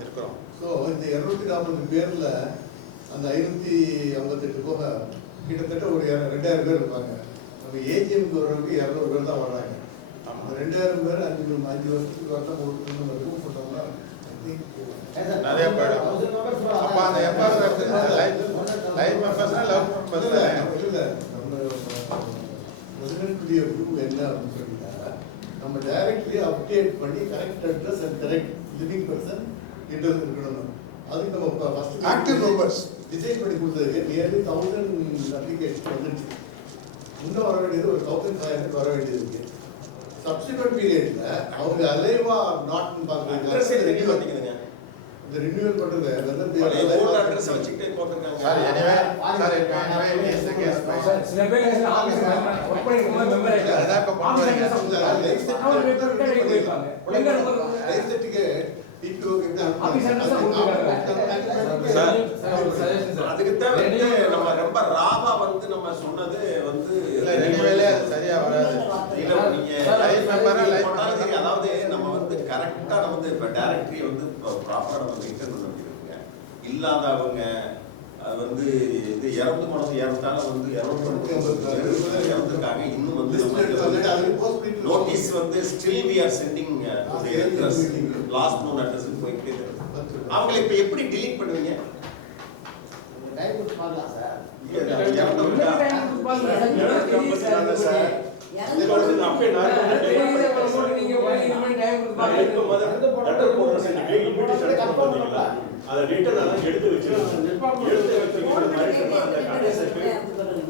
இருக்கிறோம். ஸோ இந்த 240 பேர்ல அந்த 558 போக கிட்டத்தட்ட ஒரு 2000 பேர் இருப்பாங்க. நம்ம ஏஜிஎம்க்கு வர்றவங்க 200 பேர் தான் வர்றாங்க. அந்த 2000 பேர் 5 வருஷத்துக்கு வரலாம் ஒரு நம்ம ரிமூவ் பண்ணோம்னா நிறைய போயிடும். அப்ப அந்த எம்பர்ஸ் லைஃப் மெம்பர்ஸ்னா லவ் மெம்பர்ஸ் இல்ல, இல்ல, நம்ம பிரசிடென்ட்டுடைய வியூ என்ன அப்படின்னு சொல்லிட்டா, நம்ம டைரக்ட்லி அப்டேட் பண்ணி correct address and correct living person interview இருக்கணும். அதுக்கு நம்ம ஃபர்ஸ்ட் Active members. டிசைன் பண்ணி கொடுத்ததுக்கு நியர்லி 1000 அப்ளிகேஷன் வந்துருச்சு. முன்ன வர வேண்டியது ஒரு 1500 வர வேண்டியது இருக்கு. சப்சிக்வெண்ட் பீரியட்ல அவங்க அலைவா நாட்னு அட்ரஸ் ரெடி பார்க்குறாங்க. பண்ணிக்கிறீங்க. இந்த ரினியூவல் பண்றது பழைய ஓல்ட் அட்ரஸ் வச்சுக்கிட்டே போட்டுருக்காங்க. Sir anyway sir anyway is the case sir, சில பேர் ஆபீஸ் ஒர்க் பண்ணிருக்கும்போது மெம்பர் ஆயிட்டாங்க. அதான் இப்ப கொண்டு வரீங்க. அவங்க மெம்பர் கிட்ட எழுதி போயிருக்காங்க. எங்க நம்பர் லைஃப் சர்டிஃபிகேட் டிபிஓ கிட்ட ஆபீஸ் அட்ரஸ் சார், சார் ஒரு சஜஷன் சார். அதுக்கு தான் வந்து நம்ம ரொம்ப ராவா வந்து நம்ம சொன்னது வந்து இல்ல ரெனிவேலே அது சரியா வராது. இல்ல நீங்க லைஃப் மெம்பரா லைஃப் போட்டாலும் சரி, அதாவது நம்ம வந்து கரெக்டா நம்ம வந்து இப்ப டைரக்டரி வந்து ப்ராப்பரா நம்ம மெயின்டைன் பண்ணிருக்கோங்க. இல்லாதவங்க அது வந்து இது இறந்து போனது இறந்தால வந்து இறந்துருக்காங்க. இன்னும் வந்து நோட்டீஸ் வந்து still we are sending address last known address போயிட்டே இருக்கு. அவங்களை இப்ப எப்படி டிலீட் பண்ணுவீங்க? பார்க்கலாம் சார். இறந்தவங்க நீங்க போய் இனிமே டைம் அதை ரிட்டர்ன் எல்லாம் எடுத்து வச்சிருக்கோம். எடுத்து வச்சுக்கிட்டு அந்த கடைசிக்கு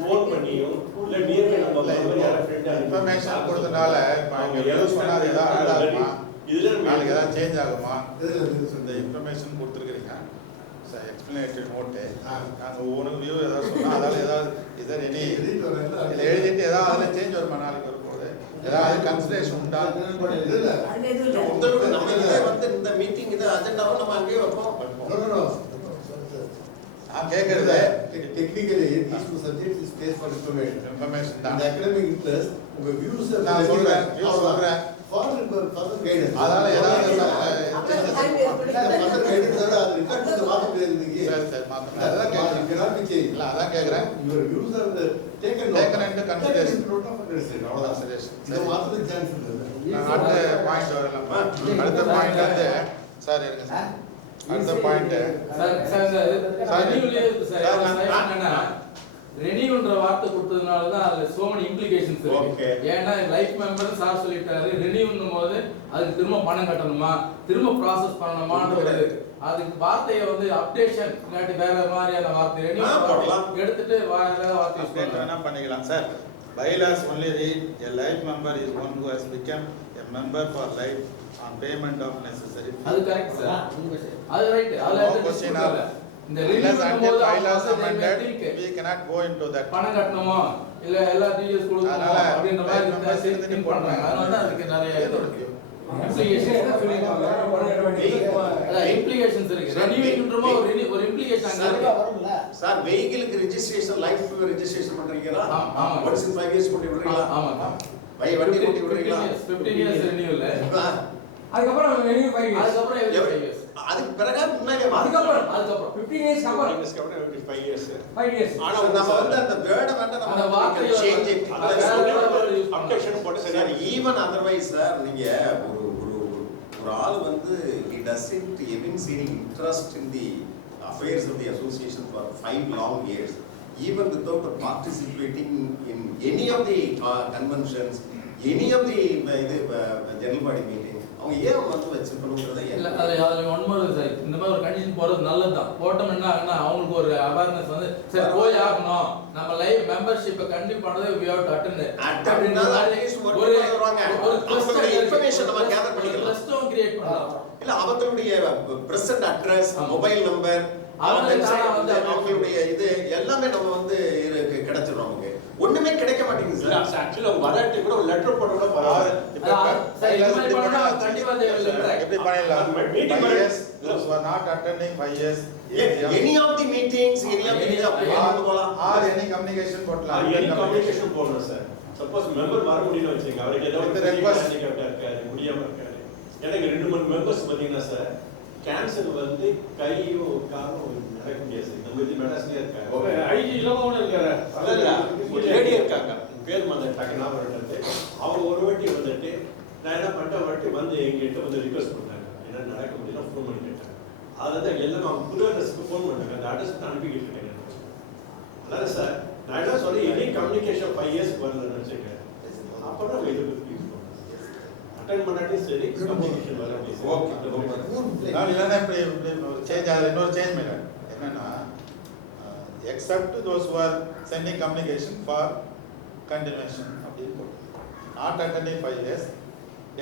ஃபோன் பண்ணியும் இல்ல நியர்பை நம்ம இன்ஃபர்மேஷன் கொடுத்தனால இப்ப அவங்க யூஸ் பண்ணாத ஏதாவது ஆகுமா, இதுல நாளைக்கு ஏதாவது சேஞ்ச் ஆகுமா, இந்த இன்ஃபர்மேஷன் கொடுத்துருக்கீங்க சார் எக்ஸ்பிளனேட்டரி நோட்டு நாங்கள் ஒவ்வொரு வியூ ஏதாவது சொன்னால் அதால் ஏதாவது இதர் எனி இதில் எழுதிட்டு ஏதாவது அதில் சேஞ்ச் வருமா நாளைக்கு வரும்போது ஏதாவது கன்சிடரேஷன் உண்டா? அதுல எதுவும் இல்லை. உங்களோட நம்ம இதே வந்து இந்த மீட்டிங் இது அஜெண்டாவை நம்ம அங்கேயே வைப்போம். நான் கேட்கறது technically these two subjects is place for information. Information And தான். academic interest உங்க views நான் சொல்றேன், views சொல்றேன். for further guidance. அதால ஏதாவது அப்புறம் time waste further பண்ணிக்கலாம். guidance ஓட அது record பண்ணி மாத்த முடியாது நீங்க. சரி சரி மாற்றணும் அதான் அதான் கேட்குறேன். cannot be changed. இல்லை அதான் கேட்குறேன். Your views are taken Taken into consideration. Taken into note of consideration. அவ்வளவுதான். Consideration. இதை மாத்துறதுக்கு chance இல்லை. நான் அடுத்த பாயிண்ட் வரலாமா? அடுத்த பாயிண்ட் வந்து சார் இருங்க சார். அடுத்த பாயிண்ட் ரெனியூன்ற வார்த்தை கொடுத்ததுனால தான் அதுல so many implications இருக்கு. ஏன்னா லைஃப் மெம்பர் சார் சொல்லிட்டாரு ரெனியூன்னும் போது அதுக்கு திரும்ப பணம் கட்டணுமா, திரும்ப ப்ராசஸ் பண்ணணுமான்றது அதுக்கு வார்த்தையை வந்து அப்டேஷன் இல்லாட்டி வேற மாதிரியான வார்த்தை ரெனியூ எடுத்துட்டு வேற வார்த்தை யூஸ் அப்டேட் வேணா பண்ணிக்கலாம் sir. bylaws only read a life member is one who has become a member for life on payment of necessary fees. அது கரெக்ட் சார். அது ரைட். அதுல No எந்த question டிஸ்பியூட் of இல்ல. இந்த unless ரெனியூ until பண்ணும்போது bylaws அவங்க amended, think we cannot go into that. பணம் கட்டணுமா இல்ல எல்லா டீடைல்ஸ் கொடுக்கணுமா அதனால அப்படின்ற மாதிரி life members இருந்தா think பண்றாங்க. அதனால தான் அதுக்கு நிறைய இது இருக்கு. இம்ப்ளிகேஷன்ஸ் இருக்கு. ரெனியூன்றமோ ஒரு இம்ப்ளிகேஷன் அங்க இருக்கு. வரும்ல. சார் வெஹிக்கிளுக்கு ரெஜிஸ்ட்ரேஷன் லைஃப் ரெஜிஸ்ட்ரேஷன் பண்றீங்களா? ஆமா. ஒன்ஸ் இன் 5 இயர்ஸ் போட்டு விடுறீங்களா? ஆமா. வண்டி ஓட்டி விடுறீங்களா? 15 இயர்ஸ் ரெனியூல. அதுக்கப்புறம் ரெனியூ 5 இயர்ஸ். அதுக்கப்புறம் every 5 years. அதுக்கு பிறகு முன்னாடியே அதுக்கப்புறம் 15 இயர்ஸ் அப்புறம் 5 இயர்ஸ். 5 இயர்ஸ். ஆனா நம்ம வந்து அந்த வேர்ட வேண்டாம் அந்த நம்ம வார்த்தையை சேஞ்ச் இட். அப்டேஷன் போட்டு சரியா ஈவன் அதர்வைஸ் சார் நீங்க ஒரு ஆள் வந்து he doesn't even see any interest in the affairs of the association for 5 long years, even without participating in any of the conventions, any of the இது general body meeting அவங்க ஏன் வந்து வச்சிருக்கணுங்கிறத இல்ல அதுல ஒன் மோர் சார், இந்த மாதிரி ஒரு condition போறது நல்லதுதான். போட்டோம் என்ன ஆகுனா அவங்களுக்கு ஒரு அவேர்னஸ் வந்து சரி போய் ஆகணும், நம்ம லைவ் மெம்பர்ஷிப்பை கண்டிப்பா பண்றது we have to attend அப்படினா அட்லீஸ்ட் ஒரு இன்ஃபர்மேஷன் நம்ம கேதர் பண்ணிக்கலாம். லிஸ்டும் கிரியேட் பண்ணலாம். இல்ல அவங்களுடைய பிரசன்ட் அட்ரஸ், மொபைல் நம்பர், அவங்களுடைய இது எல்லாமே நம்ம வந்து கிடைச்சிடும். நமக்கு ஒண்ணுமே கிடைக்க மாட்டேங்குது சார். ஆக்சுவலா வராட்டி கூட ஒரு லெட்டர் போட கூட பரவாயில்லை. கண்டிப்பா எப்படி பண்ணலாம்? Meeting those who are not attending 5 years any of the meetings, any of the or any communication போடலாம். any communication போடணும் சார். சப்போஸ் மெம்பர் வர முடியல வச்சுங்க, அவருக்கு ஏதாவது ரெக்வெஸ்ட் இருக்காரு, முடியாம இருக்காரு. எனக்கு 2-3 மெம்பர்ஸ் பாத்தீங்கன்னா சார் கேன்சர் வந்து கையும் காலும் நடக்க முடியாது. நம்ம இது மெடாஸ்லயே இருக்காங்க. ஐஜி இளமோட இருக்காரு. அதல்ல லேடி இருக்காங்க. பேர் வந்து டக்கனா வரது. அவங்க ஒரு வாட்டி வந்துட்டு நான் என்ன பண்ணிட்டேன், வாட்டி வந்து எங்கிட்ட வந்து ரிக்வெஸ்ட் பண்ணாங்க. என்ன நடக்க முடியல ஃபோன் பண்ணி கேட்டாங்க. அதான் எல்லாம் அவங்க புது அட்ரஸ்க்கு ஃபோன் பண்ணாங்க. அந்த அட்ரஸ் அனுப்பிக்கிட்டு இருக்கேன். அதான் சார் நான் என்ன சொல்லி எனி கம்யூனிகேஷன் 5 இயர்ஸ் வரலன்னு வச்சுக்கேன். அப்பதான் இது அட்டெண்ட் பண்ணாட்டி சரி கம்யூனிகேஷன் வர முடியும். ஓகே நான் இல்லைன்னா இப்படி ஒரு சேஞ்ச் ஆகுது. இன்னொரு சேஞ்ச் பண்ணேன் என்னன்னா except those who are sending communication for continuation அப்படின்னு போட்டு not attending 5 years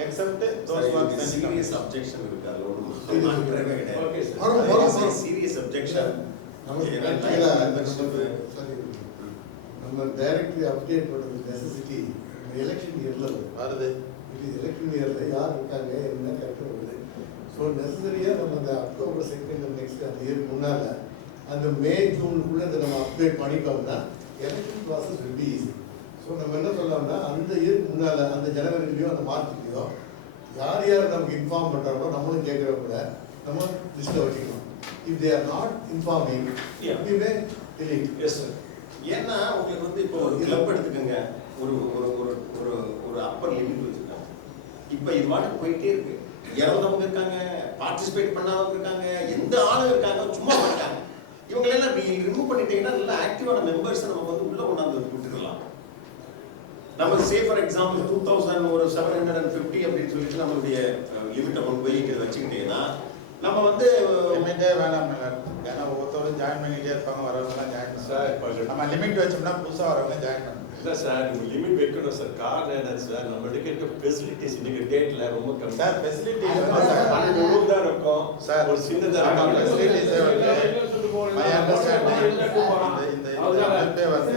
except those who are sending serious objection இருக்கு. அதுல ஒரு மாற்றமே கிடையாது. Okay sir. வரும் serious objection. நம்ம டைரக்ட்லி அப்டேட் பண்ணுறது நெசசிட்டி எலெக்ஷன் இயர்ல வருது. இது எலெக்ஷன் இயர்ல யார் இருக்காங்க என்ன கரெக்டாக வருது. ஸோ நெசசரியாக நம்ம அந்த அக்டோபர் 2 நெக்ஸ்ட் அந்த இயருக்கு முன்னால் அந்த மே ஜூனுக்குள்ளே அதை நம்ம அப்டேட் பண்ணிட்டோம்னா election process will be easy. So நம்ம என்ன சொல்லலாம்னா அந்த இயருக்கு முன்னால் அந்த ஜனவரிலையோ அந்த மார்ச்லையோ யார் யார் நமக்கு இன்ஃபார்ம் பண்ணுறாங்களோ நம்மளும் கேட்குற கூட நம்ம லிஸ்ட்டில் வச்சுக்கலாம். If they are not informing எப்பயுமே delete. Yes sir. ஏன்னா உங்களுக்கு வந்து இப்போ ஒரு கிளப் எடுத்துக்கோங்க, ஒரு ஒரு ஒரு ஒரு ஒரு அப்பர் லிமிட் வச்சுருக்காங்க. இப்போ இது வாட்டுக்கு போயிட்டே இருக்கு. இறந்தவங்க இருக்காங்க, பார்ட்டிசிபேட் பண்ணாதவங்க இருக்காங்க, எந்த ஆளும் இருக்காங்க, சும்மா பண்ணிட்டாங்க. இவங்களெல்லாம் ரிமூவ் பண்ணிட்டீங்கன்னா நல்ல ஆக்டிவான மெம்பர்ஸை நம்ம வந்து உள்ள கொண்டாந்து விட்டுக்கலாம். நம்ம சே ஃபார் எக்ஸாம்பிள் 2000 ஒரு 750 அப்படின்னு சொல்லிட்டு நம்மளுடைய லிமிட்டை கொண்டு போய் வச்சுக்கிட்டீங்கன்னா நம்ம வந்து லிமிட்டே வேணாம். ஏன்னா ஒவ்வொருத்தரும் ஜாயின் பண்ணிக்கிட்டே இருப்பாங்க, வரவங்கலாம் ஜாயின் பண்ணுவாங்க. நம்ம லிமிட் வச்சோம்னா புதுசாக வரவங்க ஜாயின் பண்ணுவாங்க. இல்லை சார், நீங்கள் லிமிட் வைக்கணும் சார். காரணம் என்ன சார், நம்ம இருக்க ஃபெசிலிட்டிஸ் இன்னைக்கு டேட்டில் ரொம்ப கம்மி சார். ஃபெசிலிட்டி 12 ரூம் தான் இருக்கும் சார். ஒரு சின்னதாக ஃபெசிலிட்டிஸ் மை அண்டர்ஸ்டாண்டிங் இந்த அமைப்பே வந்து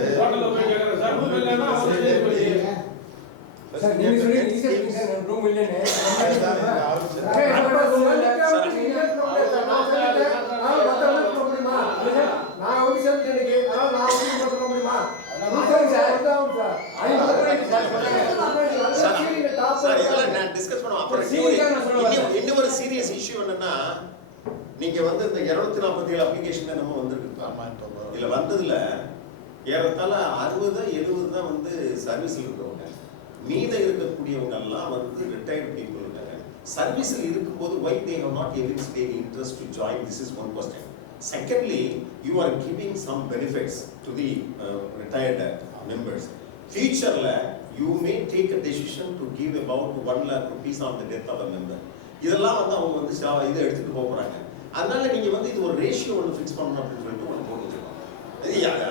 சார் நீங்க சொல்றீங்க சார் ரூம் இல்லன்னு நான் ஒரு சென்ட் எனக்கு நான் ஒரு சொல்ல முடியுமா? சார் இதெல்லாம் நான் டிஸ்கஸ் பண்ணுவோம். அப்புறம் இன்னொரு சீரியஸ் இஷ்யூ என்னன்னா, நீங்க வந்து இந்த 247 அப்ளிகேஷன் நம்ம வந்திருக்கு. ஆமா, இதுல வந்ததுல ஏறத்தாழ 60-70 தான் வந்து சர்வீஸ்ல இருக்கிறவங்க. மீத இருக்கக்கூடியவங்க எல்லாம் வந்து ரிட்டையர்ட் பீப்புள் இருக்காங்க. சர்வீஸ்ல இருக்கும்போது why they have not evinced any interest to join? This is one question. Secondly, you are giving some benefits to the retired members. Future la you may take a decision to give about 1 lakh rupees on the death of a member. இதெல்லாம் வந்து அவங்க வந்து இதை எடுத்துட்டு போறாங்க. அதனால நீங்க வந்து இது ஒரு ரேஷியோ ஒன்று ஃபிக்ஸ் பண்ணணும் அப்படின்னு சொல்லிட்டு ஒன்று போட்டு வச்சிருக்கோம்.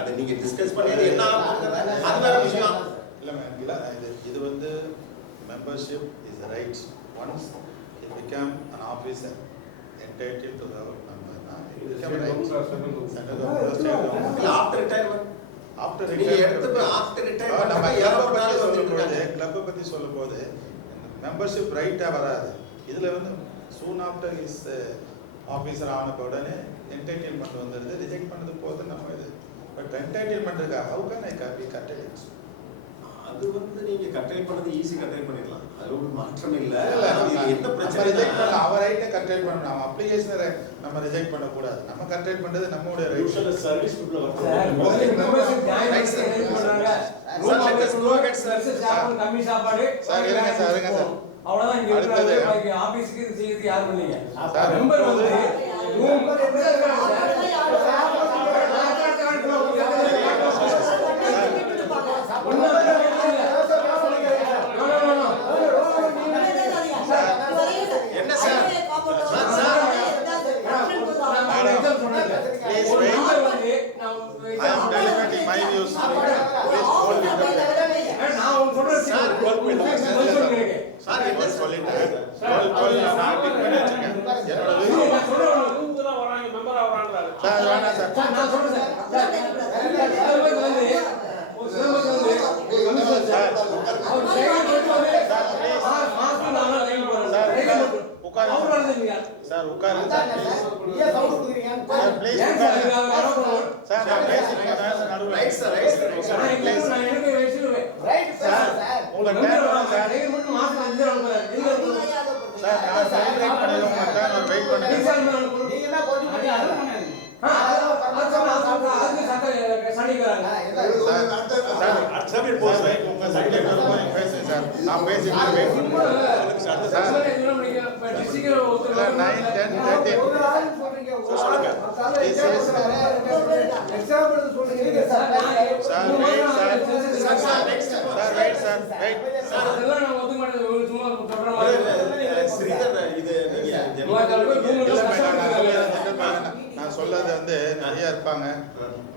அதை நீங்க டிஸ்கஸ் பண்ணி என்ன அது வேற விஷயம். இல்லை மேம், இல்லை இது வந்து membership is right. Once it become an officer entitled to the member. After retirement கிளப்பை பற்றி சொல்லும் போது மெம்பர்ஷிப் ரைட்டாக வராது. இதில் வந்து சூன் ஆஃப்டர் இஸ் ஆஃபீஸர் ஆன உடனே என்டர்டெயின்மெண்ட் வந்துடுது. ரிஜெக்ட் பண்ணது போது நம்ம இது பட் என்டர்டெயின்மெண்ட் இருக்கா ஹவு கேன் ஐ காப்பி கட்டேஜ்? அது வந்து நீங்க கட்டளை பண்ணது ஈஸி, கட்டளை பண்ணிடலாம். அது ஒரு மாற்றம் இல்ல. என்ன பிரச்சனை? ரிஜெக்ட் பண்ண அவர் ரைட்டை கட்டளை பண்ணணும். நம்ம அப்ளிகேஷனை நம்ம ரிஜெக்ட் பண்ண கூடாது. நம்ம கட்டளை பண்றது நம்மளுடைய ரைட். சர்வீஸ் குள்ள சார் மெம்பர்ஷிப் ஜாயின் பண்றாங்க. கம்மி சாப்பாடு சார் இருங்க சார், இருங்க சார். அவ்வளவுதான் இங்க இருக்கிற ஆபீஸ்க்கு இது செய்யறது யாரும் இல்லைங்க. மெம்பர் வந்து room my views. Please hold it up. நான் உங்களுக்கு சொல்றேன் சார், hold பண்ணுங்க. சார் இது சொல்லிட்டேன். hold என்னோட view. நான் சொல்றேன் இவங்க தான் வராங்க மெம்பரா வராங்கறாரு. சார் வேணாம் சார். நான் சொல்றேன் சார் ஒரு சிலபஸ் வந்து கமிஷனர் சார் அவர் ட்ரைனிங் பண்ணுவாரு மாஸ்டர் நான் லைன் போறேன் சார் உட்காருங்க. அவர் வரதுங்க சார் உட்காருங்க சார் please. ஏன் சவுண்ட் கொடுக்குறீங்க சார் please ஏன் சார் உட்காருங்க. இங்க வர போறோம் சார் நான் பேசிட்டு இருக்கேன் சார் நடுவுல. ரைட் சார் நான் எனக்கு வச்சிருவேன் ரைட் சார் உங்க டைம் வரும் சார். ட்ரைனிங் மட்டும் மாஸ்டர் வந்து அனுப்புறேன் எங்க சார் நான் டைம் பண்ணி உங்க டைம் வெயிட் பண்ணுங்க. எக்ஸாம் அனுப்புறேன் நீங்க என்ன கொஞ்சம் பண்ணி அதுக்கு சட்டை சனிக்கிறாங்க சப்மிட் போஸ்ட் சார் உங்க சப்ஜெக்ட் வரும்போது நீங்க பேசுங்க சார். நான் பேசிட்டு வெயிட் பண்ணுங்க. சார் டிஸ்ட்ரிக்ட் இல்ல 9 10 13 சொல்லுங்க. எக்ஸாம்பிள் சொல்றீங்க sir sir wait sir. Sir next sir wait sir wait. அதெல்லாம் நான் ஒத்துக்க மாட்டேன் சும்மா சொல்ற மாதிரி ஸ்ரீதர் இது நீங்க நான் சொல்லது வந்து நிறைய இருப்பாங்க,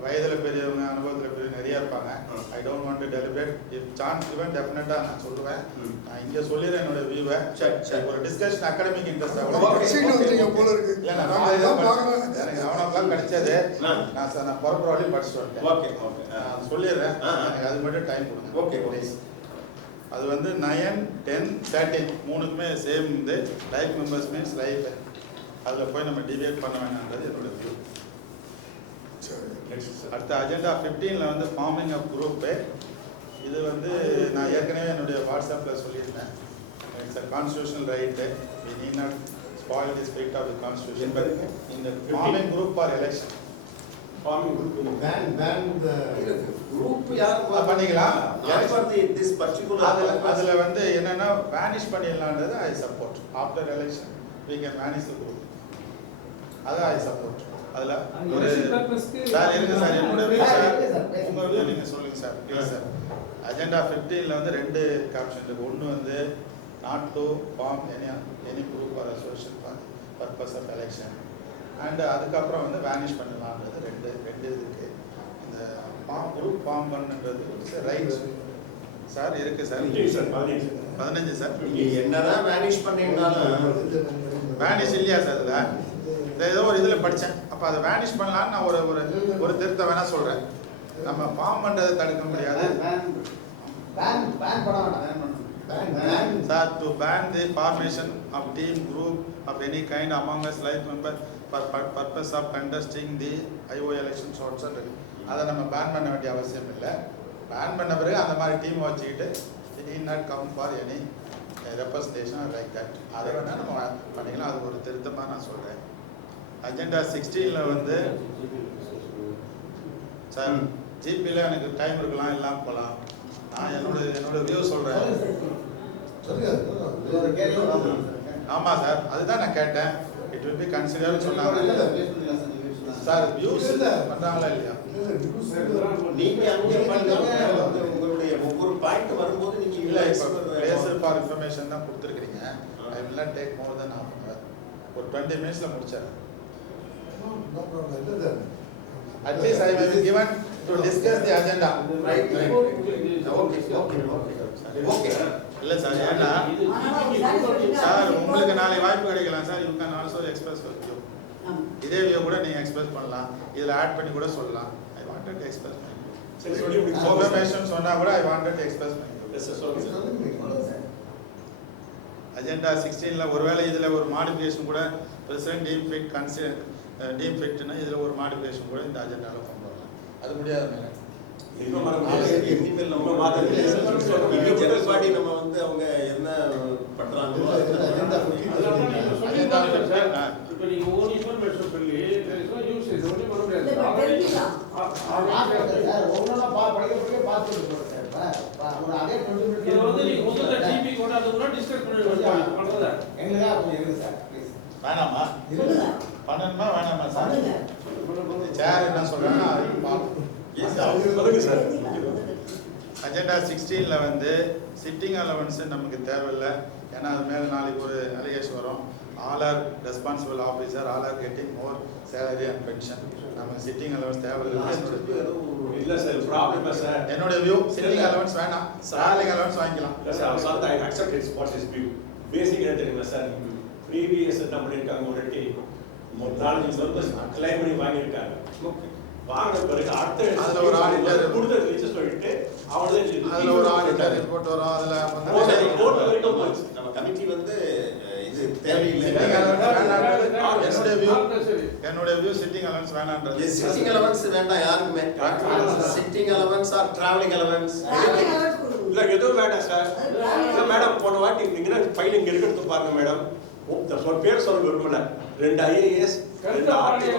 வயதுல பெரியவங்க அனுபவத்துல பெரிய நிறைய இருப்பாங்க. I don't want to deliberate. If chance given டெஃபினட்டா நான் சொல்லுவேன். நான் இங்க சொல்லிடுறேன் என்னோட வியூவை. ஒரு டிஸ்கஷன் அகாடமிக் இன்ட்ரெஸ்ட் போல இருக்கு. இல்ல எனக்கு அவனெல்லாம் கிடைச்சது. நான் பரப்புற வழி படிச்சுட்டு வந்துட்டேன். ஓகே ஓகே நான் சொல்லிடுறேன். எனக்கு அது மட்டும் டைம் கொடுங்க. Okay please. அது வந்து 9 10 13 மூணுக்குமே சேம் இது. Life members means life. அதில் போய் நம்ம டிபேட் பண்ண வேணான்றது என்னோட வியூ. அடுத்த அஜெண்டா 15ல் வந்து ஃபார்மிங் ஆஃப் குரூப்பு. இது வந்து நான் ஏற்கனவே என்னுடைய வாட்ஸ்அப்பில் சொல்லியிருந்தேன். It's a constitutional right. We need not spoil the spirit of the constitution. But இந்த forming group for election forming group group யார் பண்ணிக்கலாம். திஸ் பர்టిక్యులர் அதில் வந்து என்னன்னா வேனிஷ் பண்ணிடலான்றது I support. After election we can vanish the group. அதான் I support. அதில் ஒரு சார் இருக்கு சார் என்னோட view சார். உங்கள் வியூ நீங்கள் சொல்லுங்கள் சார். Please sir. அஜெண்டா 15ல் வந்து 2 கேப்ஷன் இருக்குது. ஒன்று வந்து not to form any group or association for purpose of election. And அதுக்கப்புறம் வந்து வேனிஷ் பண்ணலான்றது ரெண்டு இதுக்கு. இந்த குரூப் ஃபார்ம் பண்ணுன்றது ரைட் சார் இருக்குது சார். 15 சார். என்னதான் வேனிஷ் பண்ணிருந்தாலும் வேனிஷ் இல்லையா சார்? இதில் ஏதோ ஒரு இதில் படித்தேன். அப்போ அதை வேனிஷ் பண்ணலான்னு நான் ஒரு திருத்தம் வேணால் சொல்கிறேன். நம்ம ஃபார்ம் பண்ணுறதை தடுக்க முடியாது sir. To ban the formation of team group of any kind among us life member for purpose of contesting the IO election shorts. அதை நம்ம பேன் பண்ண வேண்டிய அவசியம் இல்லை. பேன் பண்ண பிறகு அந்த மாதிரி டீம் வச்சுக்கிட்டு it need not come for any representation or like that. அதை வேணால் நம்ம பண்ணிக்கலாம். அது ஒரு திருத்தமாக நான் சொல்கிறேன். அஜெண்டா 16ல் வந்து சார் ஜிபியில் எனக்கு டைம் இருக்கலாம் இல்லாமல் போகலாம். நான் என்னோட வியூ சொல்கிறேன். ஆமாம் சார், அதுதான் நான் கேட்டேன். இட் வில் பி கன்சிடர்னு சொன்னாங்க சார். வியூஸ் பண்ணுறாங்களா இல்லையா? நீங்க அங்கே பண்ணீங்க உங்களுடைய ஒவ்வொரு பாயிண்ட் வரும்போது நீங்க இல்லை இப்போ பிளேஸ் ஃபார் இன்ஃபர்மேஷன் தான் கொடுத்துருக்கீங்க. I will not take more then half an hour. ஒரு 20 minutesல முடிச்சாரு. At least I will be given to discuss the agenda. Right. Okay. இல்லை சார், ஏன்னா சார் உங்களுக்கு நாளை வாய்ப்பு கிடைக்கலாம் sir. You can also express view. இதே வியூ கூட நீங்கள் எக்ஸ்பிரஸ் பண்ணலாம். இதில் ஆட் பண்ணி கூட சொல்லலாம். I wanted to express my information சொன்னால் கூட I wanted to express my agenda 16ல் ஒருவேளை இதில் ஒரு மாடிஃபிகேஷன் கூட பிரசிடென்ட் டீம் ஃபிட்னா இதில் ஒரு மாடிஃபிகேஷன் கூட இந்த அஜெண்டாவில் கொண்டு வரலாம். அது முடியாது. பாடி நம்ம வந்து அவங்க என்ன பண்றாங்களோ இப்போ நீங்க ஓன் இன்ஃபர்மேஷன் சொல்லி யூஸ் இது ஒண்ணு பண்ண முடியாது. இது வந்து நீங்க முதல்ல டிபி கூட அது கூட டிஸ்கஸ் பண்ணி பண்றதா வேணாமா? பண்ணணுமா வேணாமா சார்? சேர் என்ன சொல்றேன்னா அஜெண்டா 16ல் வந்து சிட்டிங் அலவன்ஸ் நமக்கு தேவையில்லை. ஏன்னா அது மேலே நாளைக்கு ஒரு அலிகேஷன் வரும். All are responsible officer, all are getting more salary and pension. நமக்கு சிட்டிங் அலவன்ஸ் தேவையில்லை. இல்ல சார் ப்ராப்ளம் சார் என்னோட வியூ சிட்டிங் அலவன்ஸ் வேணாம், டிராவலிங் அலவன்ஸ் வாங்கிக்கலாம். இல்ல சார் அவர் சொல்றது I accept it's what is view. Basic என்ன தெரியுமா சார், ப்ரீவியஸ் என்ன பண்ணிருக்காங்க ஆல்ரெடி 4-5 மெம்பர்ஸ் கிளைம் பண்ணி வாங்கியிருக்காங்க. வாங்கின பிறகு அடுத்த அதுல ஒரு ஆடிட்டர் கொடுத்த ரிஜிஸ்டர் சொல்லிட்டு அவங்களே அதுல ஒரு ஆடிட்டர் ரிப்போர்ட் வரும். அதுல கோர்ட் வரைக்கும் போச்சு. நம்ம கமிட்டி வந்து இது தேவையில்லை. என்னோட வியூ சிட்டிங் அலவன்ஸ் வேணான்றது. சிட்டிங் அலவன்ஸ் வேண்டாம் யாருக்குமே. Sitting allowance or travelling allowance இல்ல எதுவும் வேண்டாம் சார். இல்ல மேடம் போன வாட்டி நீங்க ஃபைல் இங்க எடுத்து பாருங்க மேடம். ஒரு பேர் சொல்ல விரும்பல. 2 IAS 2 RTO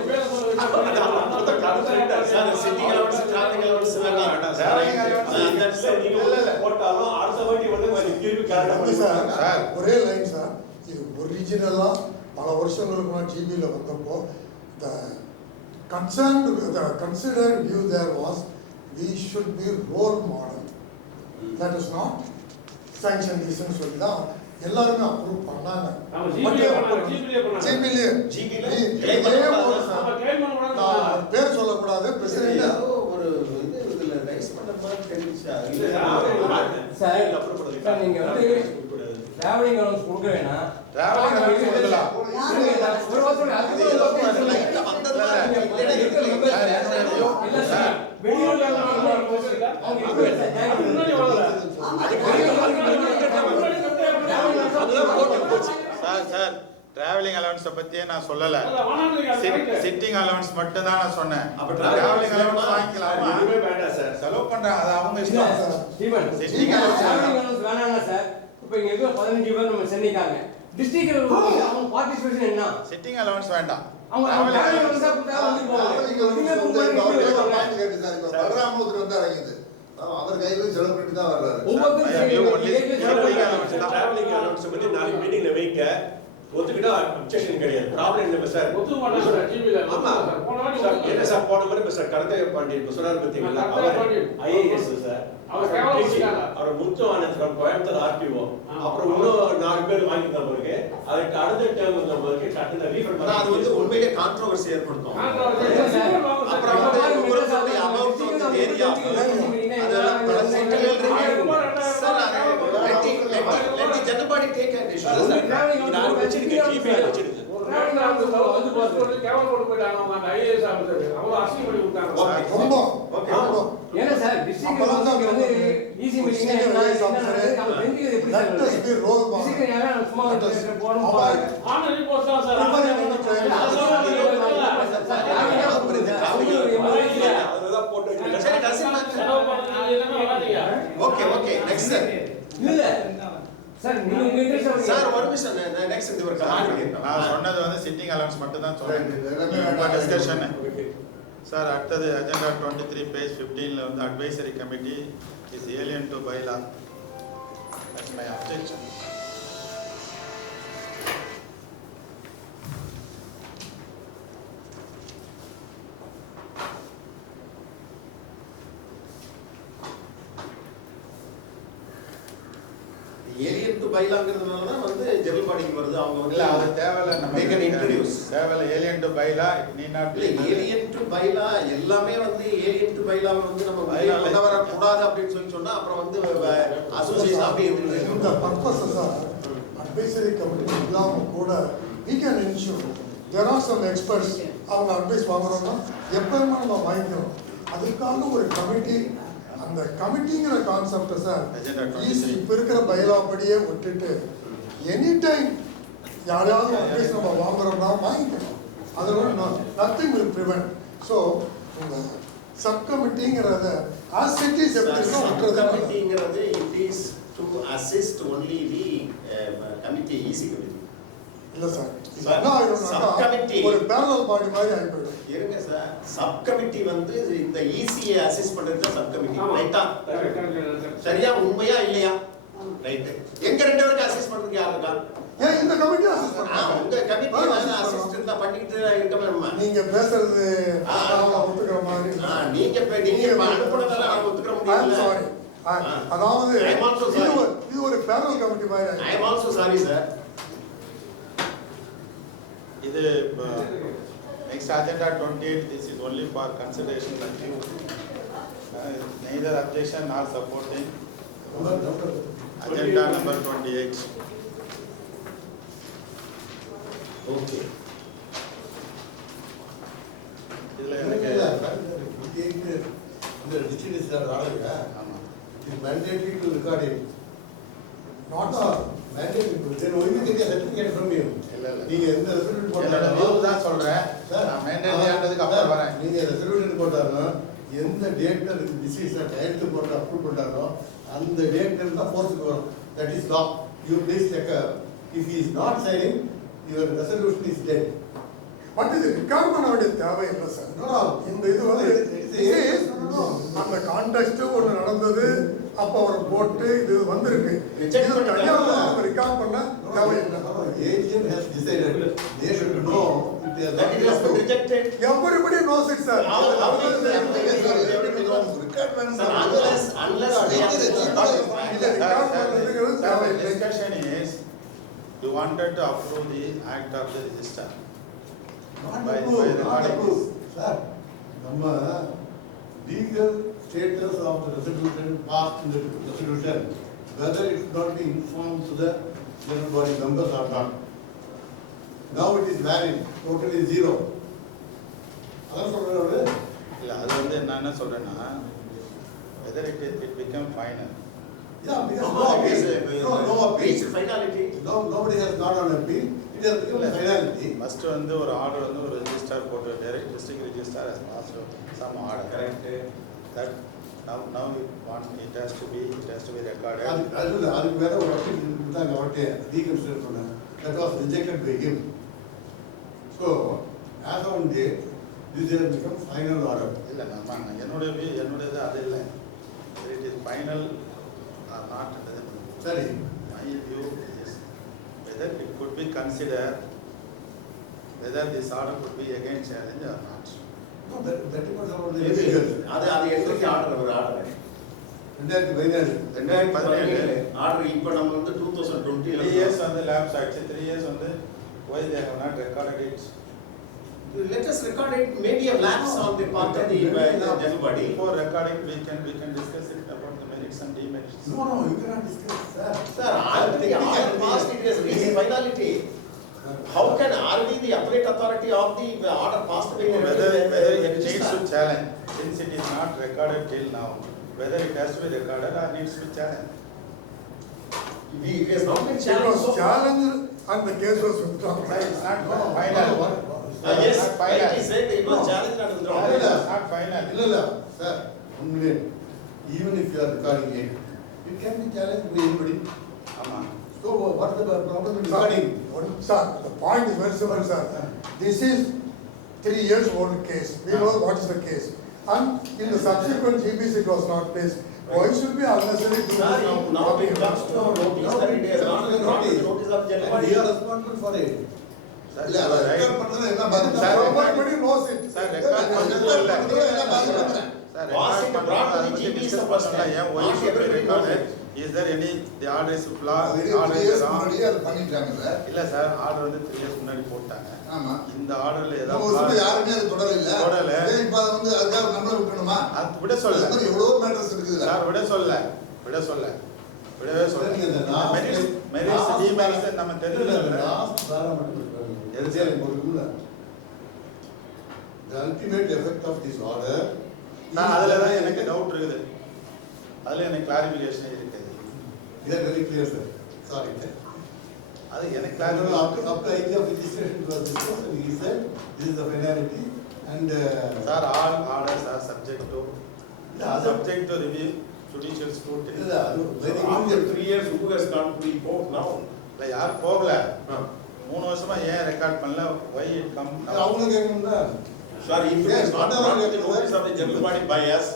sir sitting allowance travelling allowance வேண்டாம் சார். நீங்க போட்டாலும் அடுத்த வாட்டி வந்து திருப்பி கரெக்டா பண்ணி சார் ஒரே லைன் சார். இது ஒரிஜினலா பல வருஷங்களுக்கு முன்னாடி டிவியில் வந்தப்போ the considered view there was we should be role model. That is not sanction reason சொல்லி தான் எல்லாருமே அப்ரூவ் பண்ணாங்க. பேர் சொல்லக்கூடாது. பிரசிடென்ட் ஒரு இது இதுல ரைஸ் பண்ண மாதிரி தெரிஞ்சா சார் நீங்க வந்து டிராவலிங் அலவன்ஸ் கொடுக்க வேணாம். டிராவலிங் அலவன்ஸ் கொடுக்கலாம். ஒரு வருஷம் இல்ல சார் வெளியூர்ல சார் டிராவலிங் அலவன்ஸ் பத்தியே நான் சொல்லல. சிட்டிங் அலவன்ஸ் மட்டும் தான் நான் சொன்னேன். அப்ப டிராவலிங் அலவன்ஸ் வாங்கிக்கலாமா? இதுவே வேண்டாம் சார். செலவு பண்றாங்க, அது அவங்க இஷ்டம். ஸ்டீவன் சிட்டிங் அலவன்ஸ் வேணாங்க சார். இப்போ இங்க இருக்க 15 பேர் நம்ம சென்னைக்காங்க. டிஸ்ட்ரிக்ட்ல அவங்க பார்ட்டிசிபேஷன் என்ன? சிட்டிங் அலவன்ஸ் வேண்டாம். அவங்க டிராவலிங் அலவன்ஸ் கொடுத்தா வந்து அவர் கையில செலவு பண்ணி தான் வர்றாரு. டிராவலிங் அலவன்ஸ் பத்தி நாளைக்கு மீட்டிங்ல வைக்க ஒத்துக்கிட்டா அப்செக்ஷன் கிடையாது. ப்ராப்ளம் என்ன சார்? ஒத்துக்க மாட்டாங்க டிவில. ஆமா சார் என்ன சார் போன மாதிரி சார் கரந்தைய பாண்டியன் சொன்னார் பாத்தீங்களா? அவர் IAS சார். அவர் முத்து ஆனந்த் கோயம்புத்தூர் RTO. அப்புறம் இன்னும் 4 பேர் வாங்கிட்ட பிறகு அதுக்கு அடுத்த டேர்ம் வந்த பிறகு கட்டண ரீஃபண்ட் பண்ணா அது வந்து உண்மையிலே கான்ட்ரோவர்சி ஏற்படுத்தும். அப்புறம் வந்து ஒவ்வொருத்தருடைய அமௌண்ட் வந்து ஏரியா அதெல்லாம் sir let the general body take an issue. நான் வச்சிருக்கேன் ஜிபே வச்சிருக்கேன். வந்து பாஸ்போர்ட் கேவல் போட்டு போயிட்டாங்க அவங்க IAS ஆபீசர். அவங்க அசிங்க பண்ணி கொடுத்தாங்க. ரொம்ப ஓகே. ஏன்னா சார் டிஸ்ட்ரிக்ட் வந்து ஈஸி மீட்டிங் என்ன நம்ம தெரிஞ்சுக்கிறது எப்படி sir? Let us be role model. District யாரா சும்மா போறோம். ஆனா ரிப்போர்ட் தான் சார். அதெல்லாம் போட்டு சரி செலவு பண்ணது என்னன்னா வராதீங்க. Okay next sir. இல்ல சார் நீங்க உங்க இன்ட்ரஸ்ட் சார் ஒரு நிமிஷம் நெக்ஸ்ட் இந்த ஒரு கமெண்ட் பண்ணிருக்கேன். நான் சொன்னது வந்து சிட்டிங் அலவன்ஸ் மட்டும் தான் சொன்னேன். Discussion sir. அடுத்தது அஜெண்டா 23 பேஜ் 15ல வந்து advisory committee is alien to bylaw. That's my objection. Alien to பைலாங்கிறதுனால தான் வந்து ஜெனரல் பாடிக்கு வருது. அவங்க வந்து இல்ல அது தேவையில்ல. நம்ம they can introduce. தேவையில்ல. ஏலியன் டு பைலா நீ நாட் ஏலியன் டு பைலா எல்லாமே வந்து ஏலியன் டு பைலாவை வந்து நம்ம கொண்டு வர கூடாது அப்படின்னு சொன்னா அப்புறம் வந்து அசோசியேஷன் அப்படி இந்த பர்பஸ் சார் அட்வைசரி கமிட்டி இல்லாம கூட we can ensure there are some experts அவங்க அட்வைஸ் வாங்குறோம்னா எப்பவுமே நம்ம வாங்கிக்கிறோம். அதுக்காக ஒரு கமிட்டி அந்த கமிட்டிங்கிற கான்செப்டை சார் இப்போ இருக்கிற பைலாப்படியே விட்டுட்டு எனி டைம் யாராவது அட்வைஸ் நம்ம வாங்குறோம்னா வாங்கிக்கணும். அதோட நத்திங் வில் ப்ரிவென்ட். ஸோ உங்க சப் கமிட்டிங்கிறத ஆஸ் இட் இஸ் எப்படி விட்டுறது. கமிட்டிங்கிறது it is to assist only the committee EC committee. இல்ல சார் என்ன ஆயிடும்னா ஒரு பேரலல் பாடி மாதிரி ஆயிடும். இருங்க சார் சப் கமிட்டி வந்து இந்த ஈசியை அசிஸ்ட் பண்றது தான் சப் கமிட்டி. ரைட்டா? சரியா உண்மையா இல்லையா? ரைட். எங்க 2 பேருக்கு அசிஸ்ட் பண்றதுக்கு யார் இருக்கா? ஏன் இந்த கமிட்டி அசிஸ்ட் பண்றாங்க? உங்க கமிட்டி அசிஸ்ட் இருந்தா பண்ணிட்டு இருக்கமா? நீங்க பேசுறது நான் ஒத்துக்கிற மாதிரி. நீங்க அனுப்புனதெல்லாம் நான் ஒத்துக்கிற முடியல. சாரி. அதாவது இது ஒரு பேரலல் கமிட்டி மாதிரி. ஐ அம் ஆல்சோ சாரி சார். இது next agenda 28 this is only for consideration. neither objection nor supporting. Agenda number 28. Okay. இதுல எனக்கு இந்த டிஸ்ட்ரிக்ட் ஆளுங்க ஆமா இது mandatory to record it. Not all. Mandatory. Then only get a certificate from you. இல்ல இல்ல நீங்க எந்த ரெசல்யூஷன் என்னோட வியூ போட்டாலும் தான் சொல்றேன். சார் நான் மெயின்டைன் பண்றதுக்கு அப்புறம் வரேன். நீங்க ரெசல்யூஷன் போட்டாலும் எந்த டேட்ல டிசீஸ் கையெழுத்து போட்டு அப்ரூவ் பண்றாரோ அந்த டேட்ல தான் ஃபோர்ஸ்க்கு வரும். That is law. You please check. If he is not signing, your resolution is dead. But இது ரெக்கார்ட் பண்ண வேண்டிய தேவை இல்லை சார். No. இந்த இது வந்து அந்த கான்டெக்ட் ஒன்று நடந்தது, அப்போ அவர் போட்டு இது வந்திருக்கு. இது தனியாக ரெக்கார்ட் பண்ண தேவையில்லை. Agent has decided they should know if they are That it has been rejected. Everybody knows it, sir. How is that? Sir, unless they have இது ரெக்கார்ட் பண்ணுறதுங்கிறது தேவையில்லை. Discussion is you wanted to approve the act of the register. Not By approved, not recording approved. Sir, நம்ம legal status of the resolution passed in the resolution, whether it should not be informed to the general body members or not. Now it is valid, totally zero. அதான் சொல்றேன். இல்ல அது வந்து என்ன சொல்றேன்னா whether it become final. Yeah, because No, it is no appeal. reached finality. Nobody has gone on appeal. It has become a finality. First வந்து ஒரு order வந்து ஒரு ரெஜிஸ்டர் போட்டு direct district register has passed some order. Correct. That now you want it has to be recorded. அதுக்கு வேற ஒரு appeal இருந்தாங்க அவர்கிட்ட ரீகன்சிடர் பண்ண. That was rejected by him. So, as on date, this has become final order. இல்ல நான் என்னுடையது அது இல்லை. It is final or not. சரி. My view is whether it could be considered whether this order could be again challenged or not. No, that depends on the Maybe. legal. அது எங்களுக்கு order ஒரு order 2017 order இப்போ நம்ம வந்து 2020 3 years வந்து lapse ஆயிடுச்சு. 3 years வந்து why they have not recorded it. let us record it, maybe a lapse on the part of the general body. Before recording we can discuss it about the merits and demerits. No, you cannot discuss, sir. Sir, the order passed, it has reached finality. How can are we the appellate authority of the order passed by the Whether it needs register? to challenge, since it is not recorded till now, whether it has to be recorded or needs to be challenged. It has not been It challenged so was far. challenged and the case was withdrawn. It's not final. Yes, Not final. right, he said it was challenged and withdrawn. It's not final. இல்ல sir, one minute. Even if you are recording it can be challenged by anybody. ஆமா. So what is the problem in recording? Sir, the point is very simple, sir. This is 3 years old case. We know what is the case. And in the subsequent GBs it was not placed. Why should be unnecessary to Sir, now it comes to our notice that it is not the notice of general And body. we are responsible for it. Sir, இல்ல you are right. record பண்றது என்ன பாதிப்பு? Sir, Everybody knows it. Sir, record பண்றது இல்ல. என்ன பாதிப்பு? Sir, Was it record brought to பண்றது the பத்தி GB discuss the first பண்ணலாம். time? ஏன் why Not should be everybody knows recorded? Is there any the order is flawed? Very Order years is wrong? முன்னாடியே அதை பண்ணிட்டாங்க sir. இல்ல sir order வந்து 3 years முன்னாடி போட்டாங்க. ஆமா. இந்த ஆர்டர்ல நம்ம ஏதாவது வருஷம் யாருமே அது தொடரல. தொடரல. இப்ப அதை வந்து அதுக்காக நம்மள விட்டுணுமா? அது விட சொல்ல. அது மாதிரி எவ்வளவு மேட்டர்ஸ் இருக்குதுல. சார் விடவே சொல்ல. விடவே சொல்ல. மெரிட்ஸ் டிமெரிட்ஸ் நம்ம தெரிஞ்சுக்கணும். லாஸ்ட் வேற மட்டும் இருக்கு. எது எதுல போடுறோம்ல. The ultimate effect of this order. நான் அதுல தான் எனக்கு டவுட் இருக்குது. அதுல எனக்கு கிளாரிஃபிகேஷன் இருக்குது. We are very clear, sir. Sorry. அது எனக்கு After clarification idea of registration was discussed and he said this is the finality and sir all orders are subject to review judicial scrutiny. இல்ல அது very After 3 years, who has gone to the court now? இல்ல யார் போகல. 3 வருஷமா ஏன் record பண்ணல? why it come now? அவங்க கேட்கணும்ல. Sir, if it is not brought to the notice of the general body by us,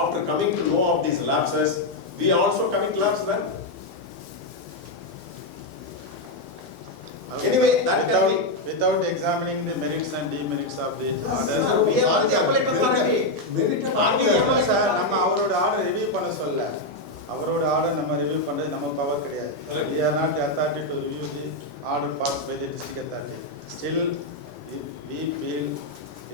after coming to know of these lapses, we also commit lapse then? Anyway, that can be. Without examining the merits and demerits of the order. Sir, we are not the appellate authority. Merit Are we the appellate sir authority? நம்ம அவரோட order review பண்ண சொல்ல. அவரோட order நம்ம review பண்றது நம்ம power கிடையாது. We are not the authority to review the order passed by the district authority. Still we feel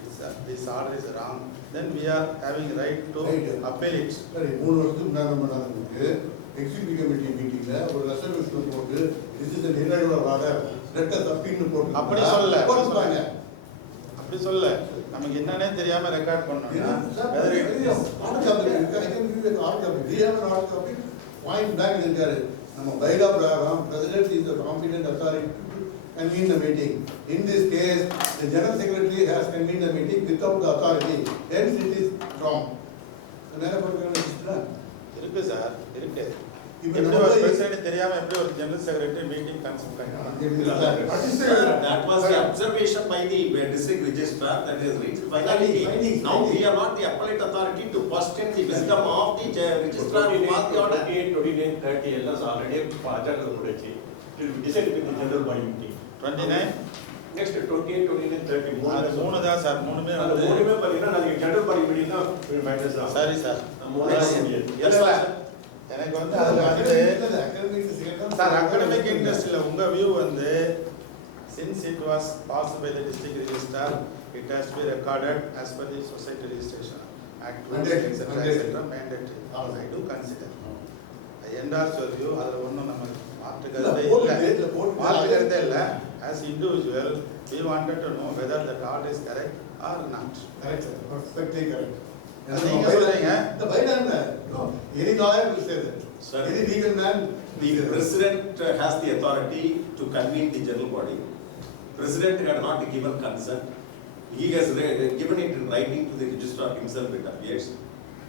it's sir, this order is wrong, then we are having right to Right. appeal it. சரி 3 வருஷத்துக்கு முன்னாடி நம்ம நடந்ததுக்கு executive committee மீட்டிங்ல ஒரு resolution போட்டு this is an irregular order let us appeal னு போட்டு அப்படி சொல்லல. போட்டுப்பாங்க. அப்படி சொல்ல நமக்கு என்னன்னே தெரியாம ரெக்கார்ட் பண்ணோம்னா whether it is order copy இருக்கு I can give you an order copy. We have an order copy. Point back இருக்காரு. நம்ம பைலா பிரகாரம் president is the competent authority to convene the meeting. In this case, the general secretary has convened the meeting without the authority. Hence it is wrong. மேல போட்டுக்கணும். இருக்கு sir இருக்கு. இப்ப எப்படி நம்ம ஒரு பிரசிடென்ட் தெரியாம எப்படி ஒரு ஜெனரல் செக்ரட்டரி மீட்டிங் கன்சல்ட் பண்ணலாம்? Sir, that was the observation by the district registrar that is reached finally. Findings. Now we are not the appellate authority to question the wisdom of the registrar who passed the order. 28, 29, 30 எல்லாம் already பாஜக முடிச்சு. It will decide with the general body meeting. 29 Next 28, 29, 30 அது மூணு தான் sir மூணுமே அந்த வந்து மூணுமே பாத்தீங்கன்னா நாளைக்கு ஜெனரல் பாடி மீட்டிங் தான் மேட்டர்ஸ் தான். சரி சார். மூணு தான் முடியாது. Yes, sir. எனக்கு வந்து அதுல வந்து சார் அகாடமிக் இன்ட்ரெஸ்ட் இல்ல உங்க வியூ வந்து since it was passed by the district registrar it has to be recorded as per the society registration act Mandatory. etc mandatory I do consider I endorse your view அதுல ஒண்ணும் நம்ம மாற்றுகிறதே இல்ல as individual we wanted to know whether the order is correct or not. Correct, sir. Perfectly correct. நீங்க சொல்றீங்க The bylaw, no, any lawyer will say that. Sir, Any legal man. the president has the authority to convene the general body. President had not given consent. He has given it in writing to the registrar himself, it appears.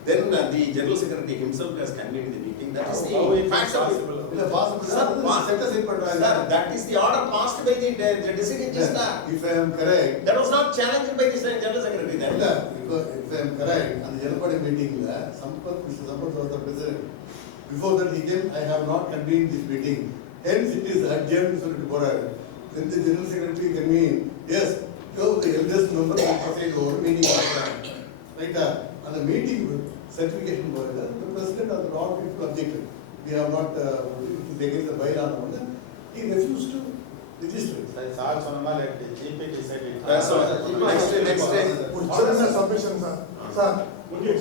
Then the general secretary himself has convened the meeting. That is How the it is facts of it. possible? இல்ல possible. Sir, Set aside பண்றாங்க. Sir, that is the order passed by the district registrar. If I am correct. That was not challenged by the general secretary then. இல்ல, if I am correct, அந்த ஜனபடி மீட்டிங்ல Mr. Sampath was the president. Before that he came, I have not convened this meeting. Hence it is adjourned சொல்லிட்டு போறாரு. Then the general secretary convened. Yes, so the eldest member will preside over meeting. Right? அந்த meeting certification போறது, the president of the law people objected. We have not it is against the bylaw. He refused to register. சரி sir சொன்ன மாதிரி GB decide So, next day. ஒரு சின்ன submission sir. Sir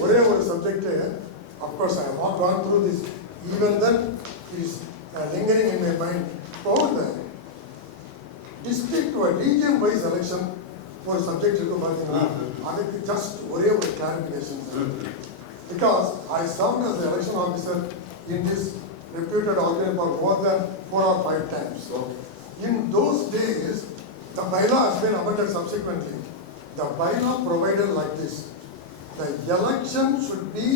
ஒரே ஒரு subject of course I have not gone through this even then it is lingering in my mind. இப்போ district region wise election ஒரு subject இருக்கு பார்த்தீங்கன்னா அதுக்கு ஜஸ்ட் ஒரே ஒரு clarification sir. Because I served as the election officer in this reputed organization for more than 4 or 5 times. In those days, the bylaw has been amended subsequently. The bylaw provided like this: the election should be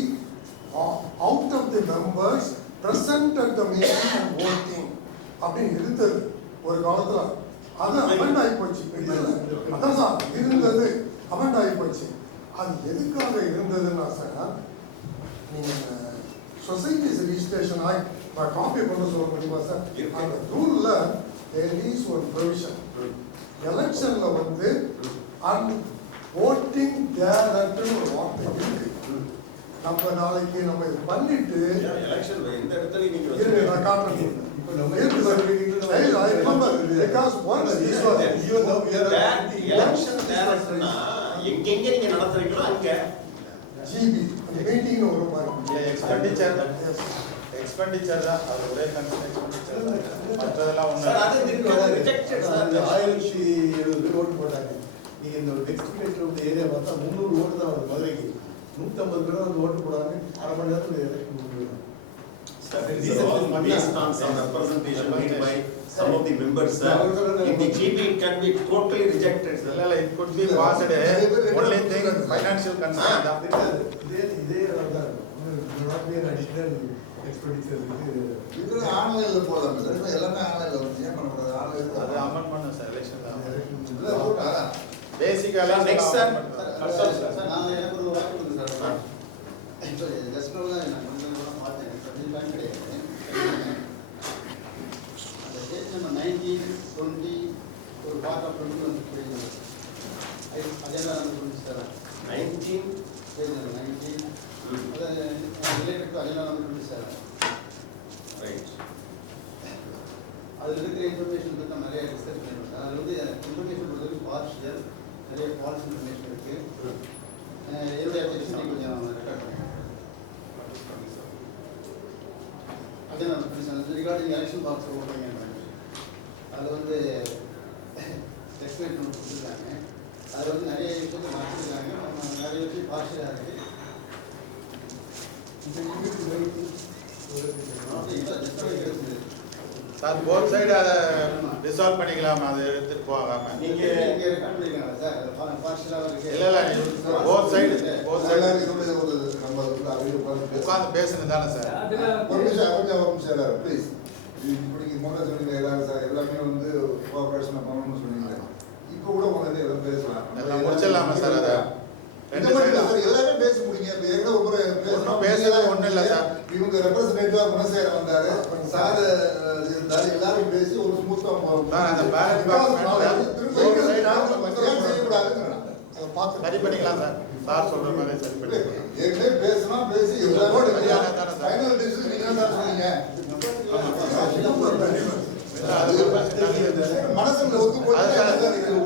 out of the members present at the meeting and voting. அப்படின்னு இருந்தது ஒரு காலத்துல. அது amend ஆகி போச்சு. அதான் sir இருந்தது amend ஆகி போச்சு. அது எதுக்காக இருந்ததுன்னா சார், நீங்கள் சொசைட்டிஸ் ரிஜிஸ்ட்ரேஷன் ஆக்ட் காப்பி பண்ண சொல்ல முடியுமா சார்? அந்த ரூலில் there is one provision. எலெக்ஷன்ல வந்து அண்ட் voting thereafter ஒரு வார்த்தை இருக்கு. நம்ம நாளைக்கு நம்ம இது பண்ணிட்டு election இந்த இடத்துல நீங்க இருங்க நான் காட்டுறேன். இப்போ நம்ம இருக்கு sir. I remember because once this was even though we are election directorனா எங்கெங்க நீங்க நடத்துறீங்களோ அங்க GB மீட்டிங் ஒரு மாதிரி எக்ஸ்பெண்டிச்சர் தான் அது ஒரே கன்சர்ன் எக்ஸ்பெண்டிச்சர் மற்றதெல்லாம் சார் அது ஒன்று ரிஜெக்டட் சார். 1070 ஓட்டு போட்டாங்க. நீங்க இந்த டெக்ஸ்ட் பேஜ்ல உள்ள ஏரியா பார்த்தா 300 ஓட்டு தான் வருது மதுரைக்கு. 150 பேர் வந்து ஓட்டு போடுறாங்க. அரை மணி நேரத்துல எலெக்ஷன் முடிஞ்சிடும். These are all based on some representation made by some of the members. In the GB, it can be totally rejected. இல்ல it could be passed only thing financial concern தான். இதே தான் அடிஷனல் எக்ஸ்பெண்டிச்சர் இது ஆன்லைன்ல போடலாம் sir. எல்லாமே ஆன்லைன்ல வந்து ஏன் பண்ணக்கூடாது? அது ஆன்லைன்ல அமெண்ட் பண்ண சார் எலெக்ஷன் இதுல போட்டா பேசிக்கலா Next, sir. சார் நான் எனக்கு ஒரு வாய்ப்பு இருக்கு சார். இப்போ ஜஸ்ட் நோ தான் நான் கொஞ்சம் கூட பார்த்தேன். அது டைம் கிடையாது. அந்த டேட் நம்பர் 19 20 ஒரு பார்ட் ஆஃப் 20 வந்து புரியுது. அதெல்லாம் நம்ம புரிஞ்சு சார். 19 பேஜ் நம்பர் 19 அது ரிலேட்டட் டு அதெல்லாம் நம்ம புரிஞ்சு சார். right. அதில் இருக்கிற இன்ஃபர்மேஷன் பற்றி நம்ம நிறைய டிஸ்கஸ் பண்ணிருக்கோம். அதில் வந்து இன்ஃபர்மேஷன் பொறுத்தவரைக்கும் பார்ஷியல் நிறைய பாலிசி இன்ஃபர்மேஷன் இருக்கு. என்னுடைய அப்ளிகேஷனை கொஞ்சம் ரெக்கார்ட் பண்ணுங்க. அதே நான் ரிகார்டிங் எலெக்ஷன் பாக்ஸ் ஓட்டுறீங்க, அதில் வந்து எக்ஸ்பிளைன் பண்ணி கொடுத்துருக்காங்க. அதில் வந்து நிறைய விஷயத்தை மாற்றிருக்காங்க. நிறைய விஷயம் பார்ஷலாக இருக்குது. சார் போத் சைடு அதை ரிசால்வ் பண்ணிக்கலாமா, அதை எடுத்துட்டு போகாம? நீங்க ரெக்கார்ட் பண்ணிருக்காங்க சார், பார்ஷலாக இருக்கு. இல்லை போத் சைடு உட்காந்து பேசுனது தானே சார்? ஒரு நிமிஷம் ப்ளீஸ். இப்படி முதல்ல சொன்னீங்க எல்லாரும் சார் எல்லாமே வந்து கோஆபரேஷன் பண்ணணும்னு சொன்னீங்க. இப்போ கூட உங்களை எல்லாம் பேசலாம், எல்லாம் முடிச்சிடலாமா சார்? அதை ரெண்டு சைடு சார் எல்லாமே பேச முடியுங்க. இப்போ எங்க ஒன்றும் பேசலாம் ஒன்றும் இல்லை சார். இவங்க ரெப்ரஸன்டேட்டிவா குணசேகரன் வந்தாரு, சார் இருந்தாரு, எல்லாரும் பேசி ஒரு ஸ்மூத்தா அந்த பேலட் சரி பண்ணிக்கலாம் சார். சார் சொல்ற மாதிரி சரி பண்ணிக்கலாம். ஏற்கனவே பேசலாம், பேசி எல்லாரும் ஃபைனல் டிசிஷன் நீங்க தான் சொன்னீங்க. மனசுல ஒத்து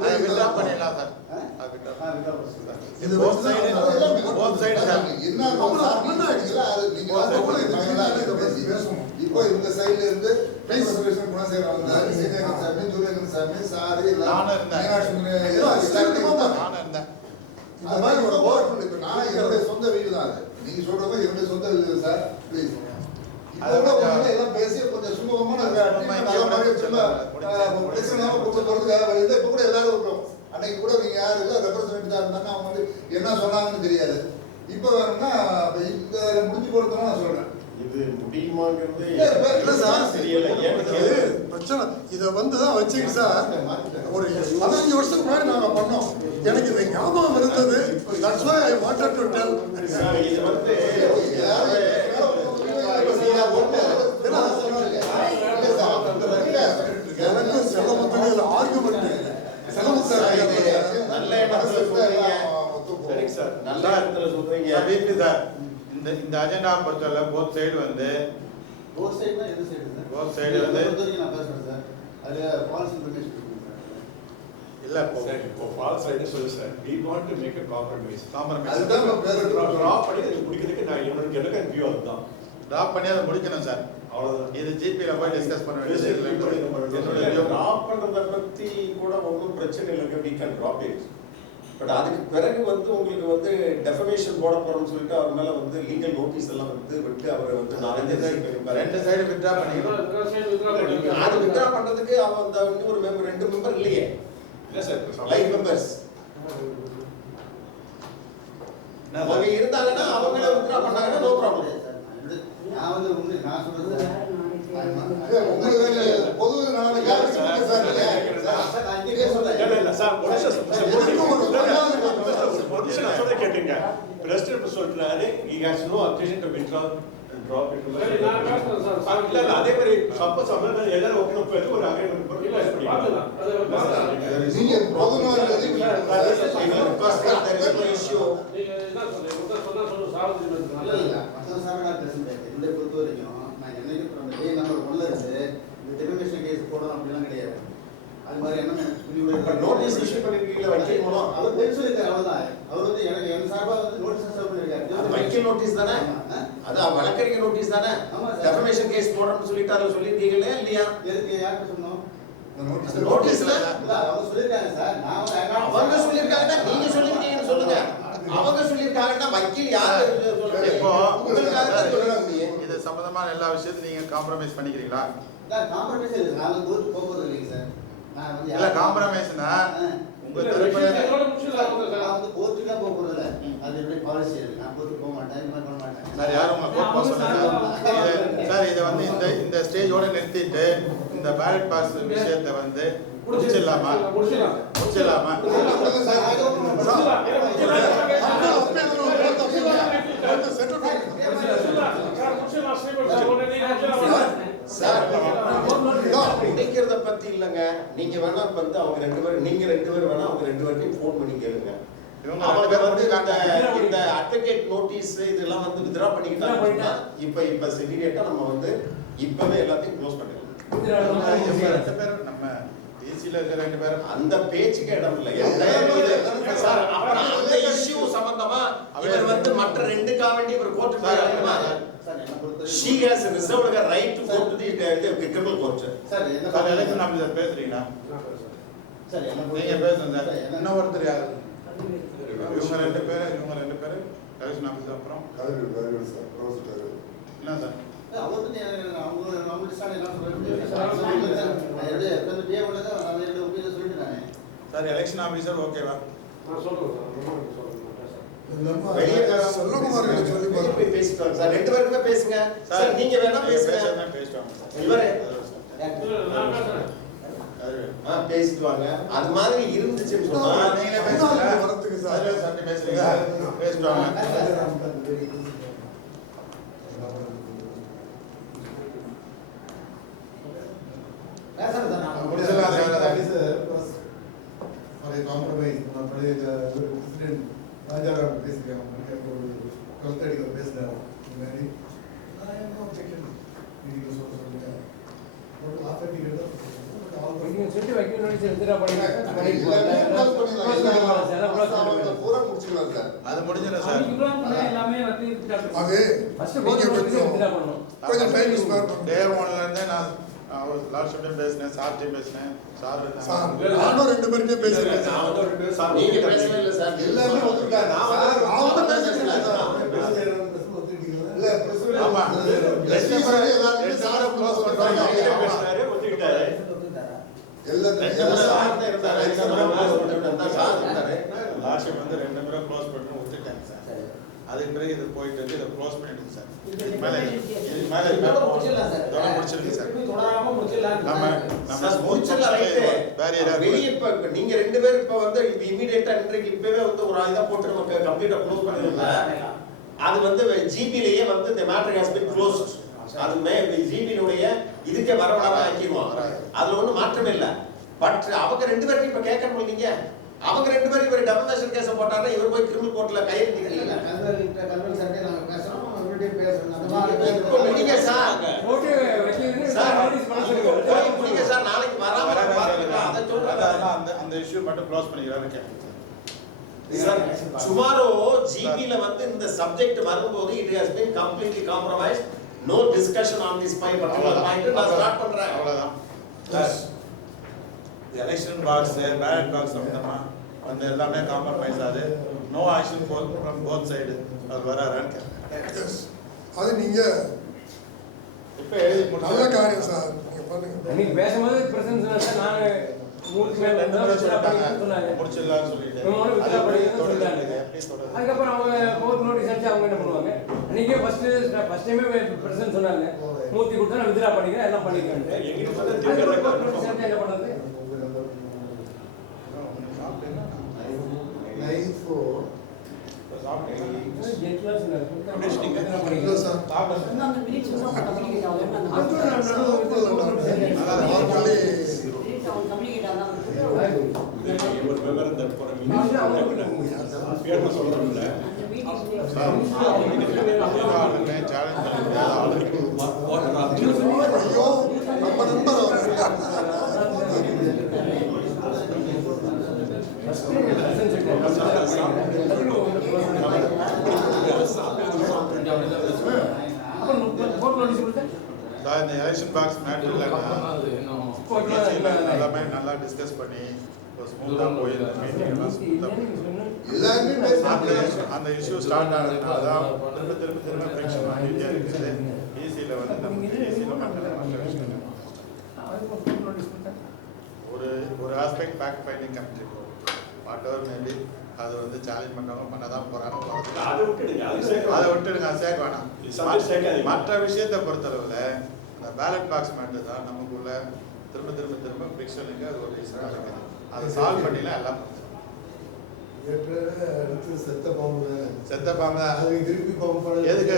போய் வித்ரா பண்ணிடலாம் சார். இது போத் சைடு சார். என்ன இப்போ இந்த சைடுல இருந்து குணசேகரன் வந்தாரு, சீனியர் சாமி, ஜூனியர் சாமி, சாரி நானும் இருந்தேன். நானும் இருந்தேன். அது மாதிரி ஒரு போர்ட் இருக்கு. நான் என்னுடைய சொந்த வீடு தான் அது. நீங்க சொல்றது என்னுடைய சொந்த வீடு சார். ப்ளீஸ் எல்லாம் பேசி கொஞ்சம் சுமூகமான பிரச்சனை போறதுக்காக இப்ப கூட எல்லாரும் இருக்கிறோம். அன்னைக்கு கூட நீங்க யாரு இல்லை ரெப்ரஸன்டேட்டிவ் தான் இருந்தாங்க, அவங்க வந்து என்ன சொன்னாங்கன்னு தெரியாது. இப்போ வேணும்னா இந்த முடிஞ்சு போறதுனா நான் சொல்றேன். இது முடியுமாங்கிறது இல்ல சார், தெரியல. இது பிரச்சனை இதை வந்து தான் வச்சுங்க சார். ஒரு 15 வருஷத்துக்கு முன்னாடி நாங்க பண்ணோம். எனக்கு இது ஞாபகம் இருந்தது. That's why I wanted to tell. இது வந்து எனக்கு செலவுத்துல ஆர்குமெண்ட் நல்ல இடத்துல சொல்றீங்க. சரிங்க சார். நல்ல இடத்துல சொல்றீங்க. சார் இந்த அஜெண்டா பொறுத்தவரை போத் சைடு வந்து போத் சைடுனா எது சைடு சார்? போத் சைடு வந்து நான் பேசுறேன் சார். அது பாலிசி இன்ஃபர்மேஷன் கொடுங்க இல்ல சார். இப்போ ஃபால்ஸ் ரைட் சொல்லு sir. we want to make a compromise. அதுதான் டிராப் பண்ணி அது முடிக்கிறதுக்கு நான் எனக்கு வியூ அதுதான். டிராப் பண்ணி அதை முடிக்கணும் சார். அவ்வளவுதான். இது ஜிபில போய் டிஸ்கஸ் பண்ண வேண்டியது. டிராப் பண்றத பத்தி கூட ஒன்றும் பிரச்சனை இல்லைங்க. we can drop it. But அதுக்கு பிறகு வந்து உங்களுக்கு வந்து டெஃபமேஷன் போட போறோம்னு சொல்லிட்டு அவர் மேல வந்து லீகல் நோட்டீஸ் எல்லாம் வந்து விட்டு அவரை வந்து ரெண்டு சைடு வித்ரா பண்ணிக்கலாம். அது வித்ரா பண்றதுக்கு அவன் அந்த இன்னொரு மெம்பர் 2 மெம்பர் இல்லையே. இல்ல சார், லைஃப் மெம்பர்ஸ் அவங்க இருந்தாங்கன்னா அவங்கள வித்ரா பண்ணாங்கன்னா நோ ப்ராப்ளம். நான் வந்து உண்மை நான் சொல்றது சார். உங்களுக்கு பொது நாளை யாருக்கு சார் இல்ல சார், பொசிஷன் சொல்ல கேட்டுங்க. பிரசிடென்ட் சொல்றாரு he has no objection to withdraw and drop it. இல்ல அதே மாதிரி சப்போஸ் அவங்க எல்லாரும் ஓகே போய் ஒரு அகைன்மென்ட் போட்டு பண்ணிக்கலாம். நீங்க பொது நாள் என்னுடைய பொறுத்த வரைக்கும் நான் என்னைக்கு டே நம்பர் 1ல இருந்து இந்த டெலிமினேஷன் கேஸ் போடணும் அப்படிலாம் கிடையாது. அது மாதிரி என்ன நோட்டீஸ் இஷ்யூ பண்ணிருக்கீங்களா வக்கீல் மூலம்? அவர் தெரிஞ்சிருக்காரு, அவ்வளவுதான். அவர் வந்து எனக்கு என் சார்பா வந்து நோட்டீஸ் சர்வ் பண்ணிருக்காரு. வக்கீல் நோட்டீஸ் தானே? அது வழக்கறிஞர் நோட்டீஸ் தானே? டெஃபமேஷன் கேஸ் போடணும்னு சொல்லிட்டு அதை சொல்லிருக்கீங்களா இல்லையா? எதுக்கு யாருக்கு சொன்னோம்? நோட்டீஸ்ல அவங்க சொல்லிருக்காங்க சார். நான் அவங்க சொல்லிருக்காங்கன்னா நீங்க சொல்லிருக்கீங்கன்னு சொல்லுங்க. அவங்க சொல்லிருக்காங்கன்னா வக்கீல் யாரு சொல்லுங்க. இப்போ உங்களுக்காக தான் சொல்றாங்க. இது சம்பந்தமான எல்லா விஷயத்தையும் நீங்க காம்ப்ரமைஸ் பண்ணிக்கிறீங்களா? காம்ப்ரமைஸ் இல்லை. நான் வந்து கோர்ட் போகிறது இல்லைங்க சார். நான் வந்து இல்ல காம்ப்ரமைஸ்னா உங்க தரப்புல நான் வந்து கோர்ட்டுக்கே போக போறது இல்லை. அது எப்படி பாலிசி இருக்கு. நான் கோர்ட்டுக்கு போக மாட்டேன், இந்த மாதிரி பண்ண மாட்டேன். சார் யாரும் உங்களை கோர்ட் போக சொன்னாங்க சார்? இதை வந்து இந்த ஸ்டேஜோட நிறுத்திட்டு இந்த பேலட் பாஸ் விஷயத்தை வந்து முடிச்சிடலாமா? முடிக்கிறத பத்தி இல்லங்க. நீங்க வேணா வந்து அவங்க 2 பேரும் நீங்க 2 பேரும் வேணா அவங்க 2 பேர்ட்டையும் ஃபோன் பண்ணி கேளுங்க. அவங்க வந்து இந்த அட்வொகேட் நோட்டீஸ் இதெல்லாம் வந்து வித்ரா பண்ணிக்கிட்டாங்கன்னா இப்ப இமிடியேட்டா நம்ம வந்து இப்பவே எல்லாத்தையும் க்ளோஸ் பண்ணிடலாம். ரெண்டு பேரும் நம்ம ஈஸியில் இருக்கிற 2 பேரும் அந்த பேச்சுக்கு இடம் இல்லை சார். அப்புறம் அந்த இஷ்யூ சம்பந்தமா இவர் வந்து மற்ற 2க்காக வேண்டி இவர் கோர்ட்டுக்கு போறாருமா? She has reserved her right to go to the criminal court. Sir என்ன சார் எலெக்ஷன் ஆஃபீஸர் பேசுறீங்களா? சார் என்ன நீங்க பேசுங்க சார். இன்னும் ஒருத்தர் யாரு? இவங்க 2 பேரும் எலெக்ஷன் ஆஃபீஸர். அப்புறம் என்ன சார்? அவங்க டிஸ்டாண்ட் எல்லாம் சொல்லிட்டு சார் எலெக்ஷன் ஆஃபீஸர் ஓகேவா? வெளியே செல்வகுமார் கிட்ட சொல்லி வெளியே போய் பேசிட்டு வாங்க சார். 2 பேருமே பேசுங்க சார். நீங்க வேணா பேசுங்க. பேசிட்டு இவரே பேசிட்டு வாங்க. அது மாதிரி இருந்துச்சுன்னு சொன்னா நீங்களே பேசுங்க. வரத்துக்கு சார் பேசுறீங்க பேசிட்டு வாங்க. காம்ப்ரமைஸ் பழைய பிரசிடென்ட் ராஜாராம் பேசுகிறேன் கல்தடிக்க பேசுகிறேன் சொல்லிட்டு வைக்கணும் எடுத்துட்டா பண்ணுங்க அது முடிஞ்சிடும் சார். எல்லாமே அது ஃபர்ஸ்ட் நீங்க எடுத்துட்டா பண்ணணும். கொஞ்சம் டைம் ஸ்பேர் டே 1ல இருந்தே நான் லாஸ்ட் பேசினேன், சார்ட்டி பேசினேன், சார் சார் நானும் 2 பேருமே பேசுறேன். நான் வந்து 2 பேரும் சார் நீங்க பேசவே இல்லை சார். எல்லாமே ஒத்துக்கிட்டாங்க. நான் வந்து அவங்க பேசுறேன். இல்ல பிரசிடென்ட் ஆமா. எல்லாரும் சாரை க்ளோஸ் பண்றாங்க. பேசினாரு ஒத்துக்கிட்டாரு. லாஸ்ட் வந்து 2 பேரும் க்ளோஸ் பண்ணி ஒத்துட்டாங்க சார். அதுக்கு பிறகு இது போயிட்டு இருக்கு. இதை க்ளோஸ் பண்ணிடுங்க சார். இதுக்கு மேல முடிச்சிருங்க சார். நம்ம முடிச்சிடலாம் ரைட்டு. பேரியரா வெளியே இப்ப நீங்க 2 பேரும் இப்ப வந்து இமிடியேட்டா இன்றைக்கு இப்பவே வந்து ஒரு இதா போட்டு நமக்கு கம்ப்ளீட்டா க்ளோஸ் பண்ணிடலாம். அது வந்து ஜிபிலேயே வந்து இந்த மேட்டர் ஹஸ் பீன் க்ளோஸ்ட். அது ஜிபினுடைய இதுக்கே வரவழாம ஆக்கிடுவோம். அதுல ஒண்ணும் மாற்றமே இல்ல. பட் அவங்க 2 பேருக்கு இப்ப கேட்கணும் நீங்க. அவங்க 2 பேரும் இவர் டெபனேஷன் கேஸ் போட்டாருன்னா இவர் போய் கிரிமினல் கோர்ட்ல கையெழுத்திட்டீங்க. கன்வென்ட் சர்வே நாங்க பேசுறோம் அவங்கள்ட்ட பேசுறோம். இப்போ முடிங்க சார். ஓகே வைக்கிறீங்க சார் நோட்டீஸ் பண்ண சொல்லுங்க. போய் முடிங்க சார். நாளைக்கு வராம பார்த்துக்கலாம். அதை சொல்றேன். அந்த இஷ்யூ மட்டும் க்ளோஸ் பண்ணிக்கிறாரு கேட்க Sir, tomorrow GB la வந்து இந்த சப்ஜெக்ட் வரும்போது it has been completely compromised. No discussion on this point particular point. நான் ஸ்டார்ட் பண்றேன். அவ்வளவுதான். எலெக்ஷன் பாக்ஸ், பேலட் பாக்ஸ் சம்பந்தமா அந்த எல்லாமே காம்ப்ரமைஸ் ஆகுது. No action from both side. அது வராரான்னு கேட்குறேன். அது நீங்க இப்போ எழுதி நல்ல காரியம் சார். நீங்க பண்ணுங்க. நீங்க பேசும்போது பிரசன்ஸ் சார் நான் மூணு பேர் சொன்னாங்க முடிச்சிடலாம்னு சொல்லிட்டு அதுக்கப்புறம் அவங்க கோர்ட் நோட்டீஸ் அடிச்சு அவங்க என்ன பண்ணுவாங்க அன்னைக்கே ஃபர்ஸ்ட் டைமே பிரசன்ட் சொன்னாங்க மூர்த்தி கொடுத்தா நான் வித்ரா பண்ணிக்கிறேன் எல்லாம் பண்ணிக்கிறேன் நோட்டீஸ் அடிச்சு என்ன பண்ணது 9-4 ஒரு விவரம் பேர் சொல்றோம்ல ஐயோ நம்ம நம்பர் இந்த எலெக்ஷன் பாக்ஸ் மேட்டர்ல எல்லாமே நல்லா டிஸ்கஸ் பண்ணி ஸ்மூத்தா போய் அந்த இஷ்யூ ஸ்டார்ட் ஆனதுனால திரும்ப ஃபிரிக்ஷன் ஆகிட்டே இருக்குது. ஈஸியில் வந்து நமக்கு ஈஸியில் ஒரு aspect fact finding committee what ever maybe அது வந்து சேலஞ்ச் பண்ணவங்க பண்ண தான் போகிறாங்க. அதை விட்டுடுங்க, அது சேர்க்க வேணாம். மற்ற விஷயத்தை பொறுத்தளவில் இந்த பேலட் பாக்ஸ் மேட்டர் தான் நமக்குள்ள திரும்ப ஃபிரிக்ஷனுக்கு அது ஒரு ரீசனாக இருக்குது. அதை சால்வ் பண்ணிலாம் எல்லாம் செத்த பாம்பு செத்த பாம்பு அது திருப்பி பாம்பு எதுக்கு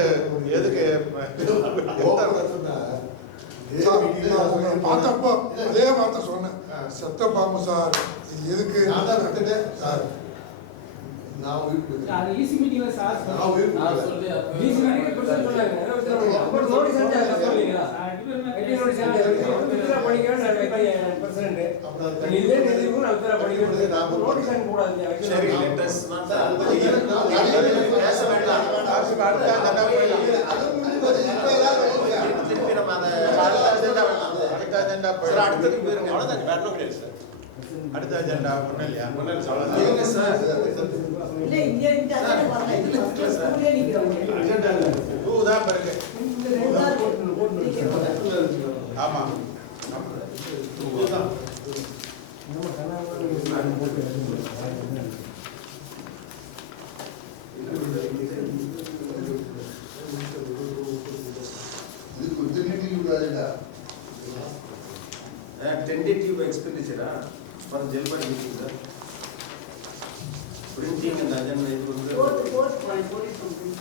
பார்த்தப்போ அதே வார்த்தை சொன்னேன். செத்த பாம்பு சார் எதுக்கு நான் தான் விட்டுட்டேன் சார். நான் அது ஈசி மீட்டிங்ல சார் நான் உயிர் ஈசி மீட்டிங்ல பிரசன்ட் பண்ணாங்க அப்புறம் நோட்டீஸ் அடிச்சு சொல்றீங்களா ஐடி நோட்டீஸ் வித்ரா பண்ணிக்கிறேன் பிரசிடென்ட் இதே நிதியும் வித்ரா பண்ணிக்கிறது நோட்டீஸ் அனுப்ப கூடாது. சரி, let us not பேச வேண்டாம். திருப்பி நம்ம அடுத்த அஜெண்டா சார் அடுத்ததுக்கு போயிருங்க. அவ்வளவுதான், வேற ஒண்ணும் கிடையாது சார். அடுத்த அஜெண்டா ஒன்றும் இல்லையா? இல்ல சார். இல்லை இங்கே அஜெண்டா வரல. ஸ்கூல்லே நிக்கிறவங்க. அஜெண்டா இல்ல. 2 தான் பிறகு. இந்த 2 நாள் போட்டு ஆமா. இதுதான். Tentative expenditure for Jelpa meeting, sir. Printing and agenda is good. fourth point police complaint.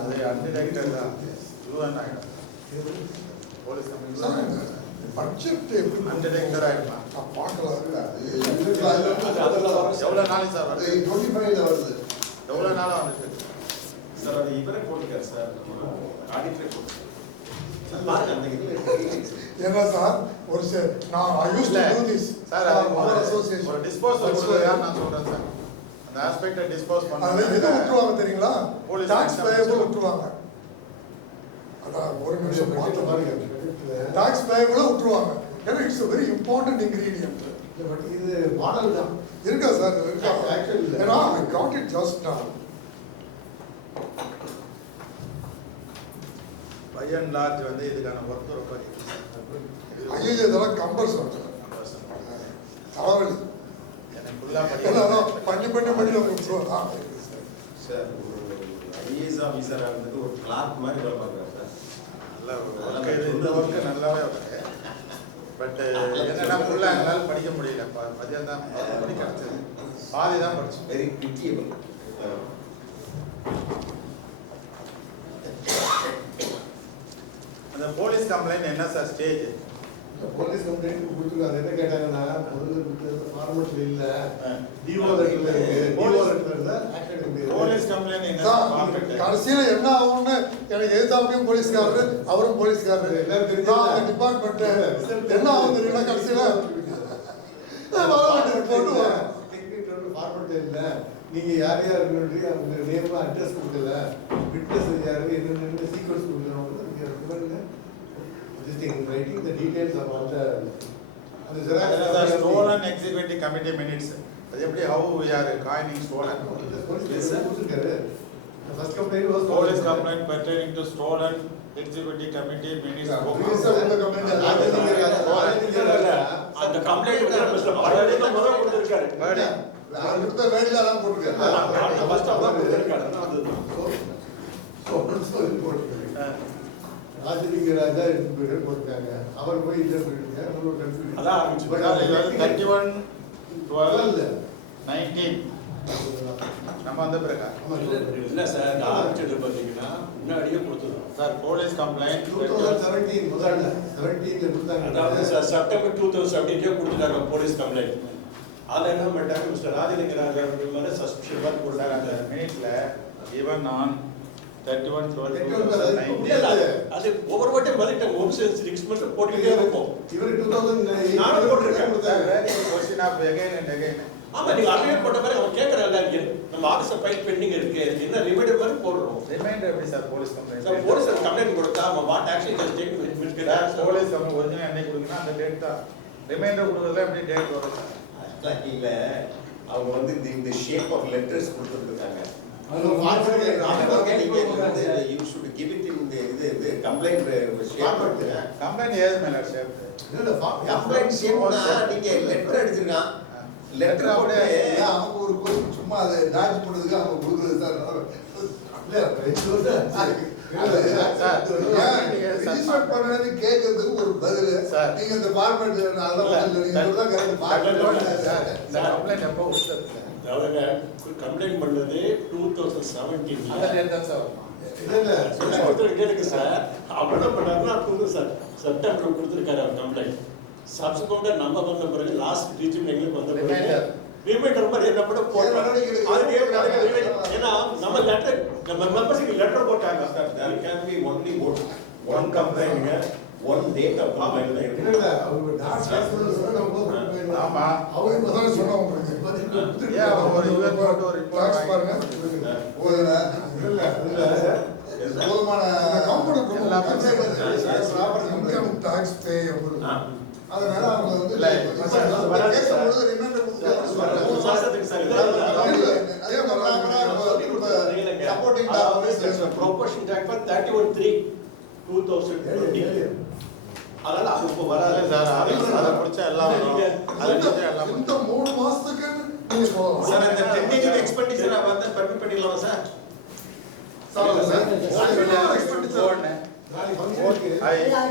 அது அன்டிடெக்டட் தான். இதுதான் ஆகிடும். போலீஸ் கமிஷன் பட்ஜெட் எப்படி அன்டிடெக்டட் ஆகிடுமா? பார்க்கலாம். எவ்வளோ நாளைக்கு சார் வருது? 25 வருது. எவ்வளோ நாளாக வந்துட்டு? சார் அது இவரே போட்டுக்காரு சார், ஆடிட்டரே போட்டு பாருங்க அந்த ஏன்னா சார் ஒரு நான் I use to to this sir அவர் அசோசியேஷன் ஒரு டிஸ்போசல் கொடுக்குறதா நான் சொல்கிறேன் சார். அந்த ஆஸ்பெக்டை டிஸ்போஸ் அது எது விட்டுருவாங்க தெரியுங்களா? Police டாக்ஸ் tax பேயபிள் விட்டுருவாங்க. அதான் ஒரு நிமிஷம் பார்த்து பாருங்க. டாக்ஸ் பேயபிள் விட்டுருவாங்க. ஏன்னா it's a very important ingredient. But இது மாடல் தான் இருக்கா சார்? இருக்கா? Actually, ஏன்னா I got it just now. By and large வந்து இதுக்கான ஒர்க் ரொம்ப ஐயோ இதெல்லாம் கம்பல்சரி தலைவலி எனக்கு ஃபுல்லாக எல்லாம் பண்ணி விட்டுருவாங்க. சார் ஒரு ஐஏஎஸ் ஆஃபீஸராக இருந்துட்டு ஒரு கிளார்க் மாதிரி வேலை பார்க்குறாரு சார். நல்லா ஒர்க் இது இந்த ஒர்க்கு நல்லாவே இருக்கு. பட் என்னன்னா ஃபுல்லாக எங்களால் படிக்க முடியல. மதியம் தான் படி கிடச்சது, பாதி தான் படிச்சோம். Very pitiable. அந்த போலீஸ் கம்ப்ளைண்ட் என்ன சார் ஸ்டேஜ்? போலீஸ் கம்ப்ளைண்ட் கொடுத்துருக்காங்க. என்ன கேட்டாங்கன்னா முதல்ல ஃபார்மேட் இல்ல டிஓ லெட்டர்ல இருக்கு. டிஓ லெட்டர்ல ஆக்ஷன் இருக்கு. போலீஸ் கம்ப்ளைண்ட் என்ன சார், சார்? கடைசியில என்ன ஆகும்னு எனக்கு எதிர்த்தாப்பியும் போலீஸ்காரரு அவரும் போலீஸ்காரரு எல்லாரும் தெரிஞ்சு டிபார்ட்மெண்ட் என்ன ஆகும் தெரியுங்களா? கடைசியில போட்டு ஃபார்மேட் இல்ல. நீங்க யார் யார் அவங்க நேம் அட்ரஸ் கொடுக்கல, விட்னஸ் யாரு என்னென்ன சீக்வன்ஸ் கொடுக்கணும் writing the details of all the stolen executive committee minutes. அது எப்படி how we are coining stolen? first complaint was Police complaint pertaining to stolen executive committee minutes. அந்த கம்ப்ளைண்ட் வந்து mister பரவாயில்லை முதல்ல கொடுத்திருக்காரு. Body. அடுத்த வேலையில தான் போட்டுருக்கேன். ஃபர்ஸ்ட் அதான் கொடுத்திருக்காரு. அதுதான். ராஜலிங்க ராஜா போட்டிருக்காங்க. அவர் போய் இல்லை போயிருக்காங்க. அதான் ஆரம்பிச்சு. 31 12 19 நம்ம அந்த பிறகு இல்ல சார், இந்த ஆரம்பிச்சது பாத்தீங்கன்னா முன்னாடியே கொடுத்துருக்கோம் சார். போலீஸ் கம்ப்ளைண்ட் 2017 முதல்ல 17 கொடுத்தாங்க. அதாவது சார் செப்டம்பர் 2017 கொடுத்துட்டாங்க போலீஸ் கம்ப்ளைண்ட். அதை என்ன பண்ணிட்டாங்க, மிஸ்டர் ராஜலிங்க ராஜா மேலே சஸ்பென்ஷன் சார். அந்த போட்டாங்க. மினிட்ஸ்ல ஈவன் ஆன் 31 12 அது ஒவ்வொரு வாட்டியும் பதிட்டாங்க. ஒரு 6 மந்த்ஸ் போட்டுக்கிட்டே இருக்கும். இவர் 2008 நானும் போட்டிருக்கேன். question of again and again. ஆமா, நீங்க அப்டேட் போட்ட மாதிரி அவன் கேட்கறாங்க. நம்ம ஆஃபீஸர் ஃபைல் பெண்டிங் இருக்கு, என்ன ரிமைண்டர் மாதிரி போடுறோம். ரிமைண்டர் எப்படி sir police sir complaint? Police complaint கொடுத்தா அவன் what action case take with sir police complaint original என்னைக்கு கொடுக்கணும் அந்த டேட் தான். ரிமைண்டர் கொடுக்கறதுல எப்படி டேட் வரும் சார்? இல்ல அவங்க வந்து இந்த ஷேப் ஆஃப் லெட்டர்ஸ் கொடுத்துருக்காங்க. அது format You should give it in the complaint shape. Complaint ஏது மேல ஷேப்? இல்ல Complaint shape நீங்க லெட்டர் அடிச்சிருக்கான். லெட்டர் போட்டு அவங்க ஒரு கொஸ்டின் சும்மா அதை டாஜ் பண்ணதுக்கு அவங்க கொடுக்குறது சார். ரிஜிஸ்டர் பண்ணது கேட்கறதுக்கு ஒரு பதில். நீங்க இந்த ஃபார்மேட் இந்த கம்ப்ளைண்ட் எப்போ கொடுத்தது சார்? அதாவது கம்ப்ளைண்ட் பண்ணது 2017 அந்த டேட் தான் சார் வரும். கேளுங்க சார். அவர் என்ன பண்ணாருன்னா சார் செப்டம்பர் கொடுத்துருக்காரு அவர் கம்ப்ளைண்ட். சப்சிக்வெண்டா நம்ம வந்த பிறகு லாஸ்ட் ரீஜன் எங்களுக்கு வந்த பிறகு ரிமைண்டர் மாதிரி என்ன பண்ண போடுறாங்க. ஏன்னா நம்ம லெட்டர் நம்ம மெம்பர்ஸ்க்கு லெட்டர் போட்டாங்க. there can be only one one complaint one date approve இல்ல, இல்ல, அவங்க டாக்டர் கேஸ் பண்ண சொன்னா நம்ம போய் போயிடலாம். ஆமா. அவங்க இப்பதான் சொன்னாங்க ஏன் அவங்க ஒரு UN போட்டு ஒரு report Tax பாருங்க. போதுங்க. இல்ல, இல்ல. போதுமான Income tax payable. அதனால அவங்க வந்து இல்ல, கேட்கும்பொழுது remainder ஒரு மாசத்துக்கு sir supporting proportion tax for 31/3/2020 அதனால அது இப்போ வராது சார் அதை முடிச்சா எல்லாம் வரும். அதை முடிச்சா எல்லாம் இந்த 3 மாசத்துக்கு நீங்க சொல்லலாம். சார் இந்த டென்டேட்டிவ் எக்ஸ்பெண்டிச்சர் வந்து பர்மிட் பண்ணிடலாமா சார்?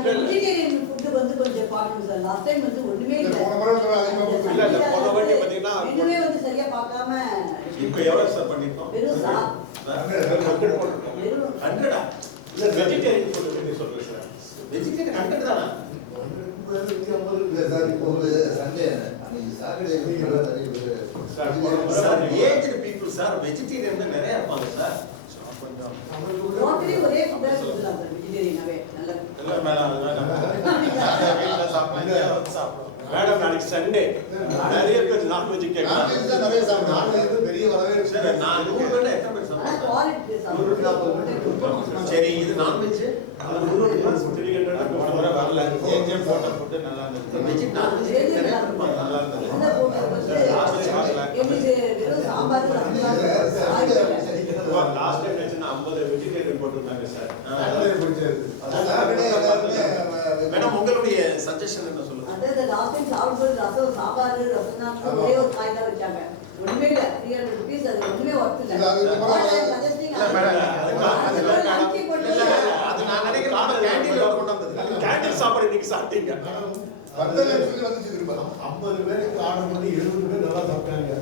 வெஜிடேரியன் ஃபுட் வந்து கொஞ்சம் பார்க்கணும் சார். லாஸ்ட் டைம் வந்து ஒண்ணுமே இல்ல. போன முறை வந்து அதிகமா கொடுத்தோம். இல்ல, போன வாட்டி பாத்தீங்கன்னா மெனுவே வந்து சரியா பார்க்காம இப்போ எவ்வளவு சார் பண்ணிருக்கோம்? வெறும் வெறும் 100 இல்ல வெஜிடேரியன் ஃபுட் பத்தி சொல்றேன் சார். வெஜிடேரியன் 100 தானா? இல்ல சார், இப்போ வந்து சண்டே அன்னைக்கு Saturday sir aged people sir vegetarian நிறைய இருப்பாங்க சார். டோட்டலி ஒரே ஃபுட்டா கொடுக்கலாம் சார் வெஜிடேரியனாவே. நல்ல இல்ல மேடம் வீட்டில் சாப்பிடுங்க. மேடம் நாளைக்கு சண்டே நிறைய பேர் நான்வெஜ் கேட்கறாங்க. நான்வெஜ் தான் நிறைய சாப்பிடுவோம். நான்வெஜ் பெரிய வரவே சார் நான் 100 பேர்ல எத்தனை பேர் ஆனா சாப்பிடுறாங்க? குவாலிட்டி சாப்பிடுவோம். சரி இது நான்வெஜ் அது 300 முறை வரல. ஏஜென்ட் போட்ட ஃபுட்டு நல்லா இருந்தது. வெஜ் நான்வெஜ் நிறைய இருப்பாங்க. நல்லா இருந்தது. என்ன போட்டது வந்து எங்களுக்கு வெறும் சாம்பார் ரசம் லாஸ்ட் டைம் வச்சுன்னா 50 வெஜிடேரியன் போட்டுருந்தாங்க சார். சாட்டர்டே எல்லாருமே மேடம் உங்களுடைய சஜஷன் என்ன சொல்லுங்க? அதாவது லாஸ்ட் டைம் சாப்பிடும்போது ரசம் சாம்பார் ரசம் தான் ஒரே ஒரு காய் தான் வச்சாங்க. ஒண்ணுமே இல்ல. 300 rupees அது ஒண்ணுமே ஒர்த் இல்ல. இல்ல, அது ரொம்ப What I am suggesting இல்ல மேடம் அது நான் நினைக்கிறேன் கேண்டீன்ல கொண்டு வந்தது. கேண்டீன் சாப்பாடு இன்னைக்கு சாப்பிட்டீங்க. 10 லட்சத்துக்கு வந்துச்சு திரும்ப. 50 பேருக்கு ஆர்டர் பண்ணி 70 பேர் நல்லா சாப்பிட்டாங்க.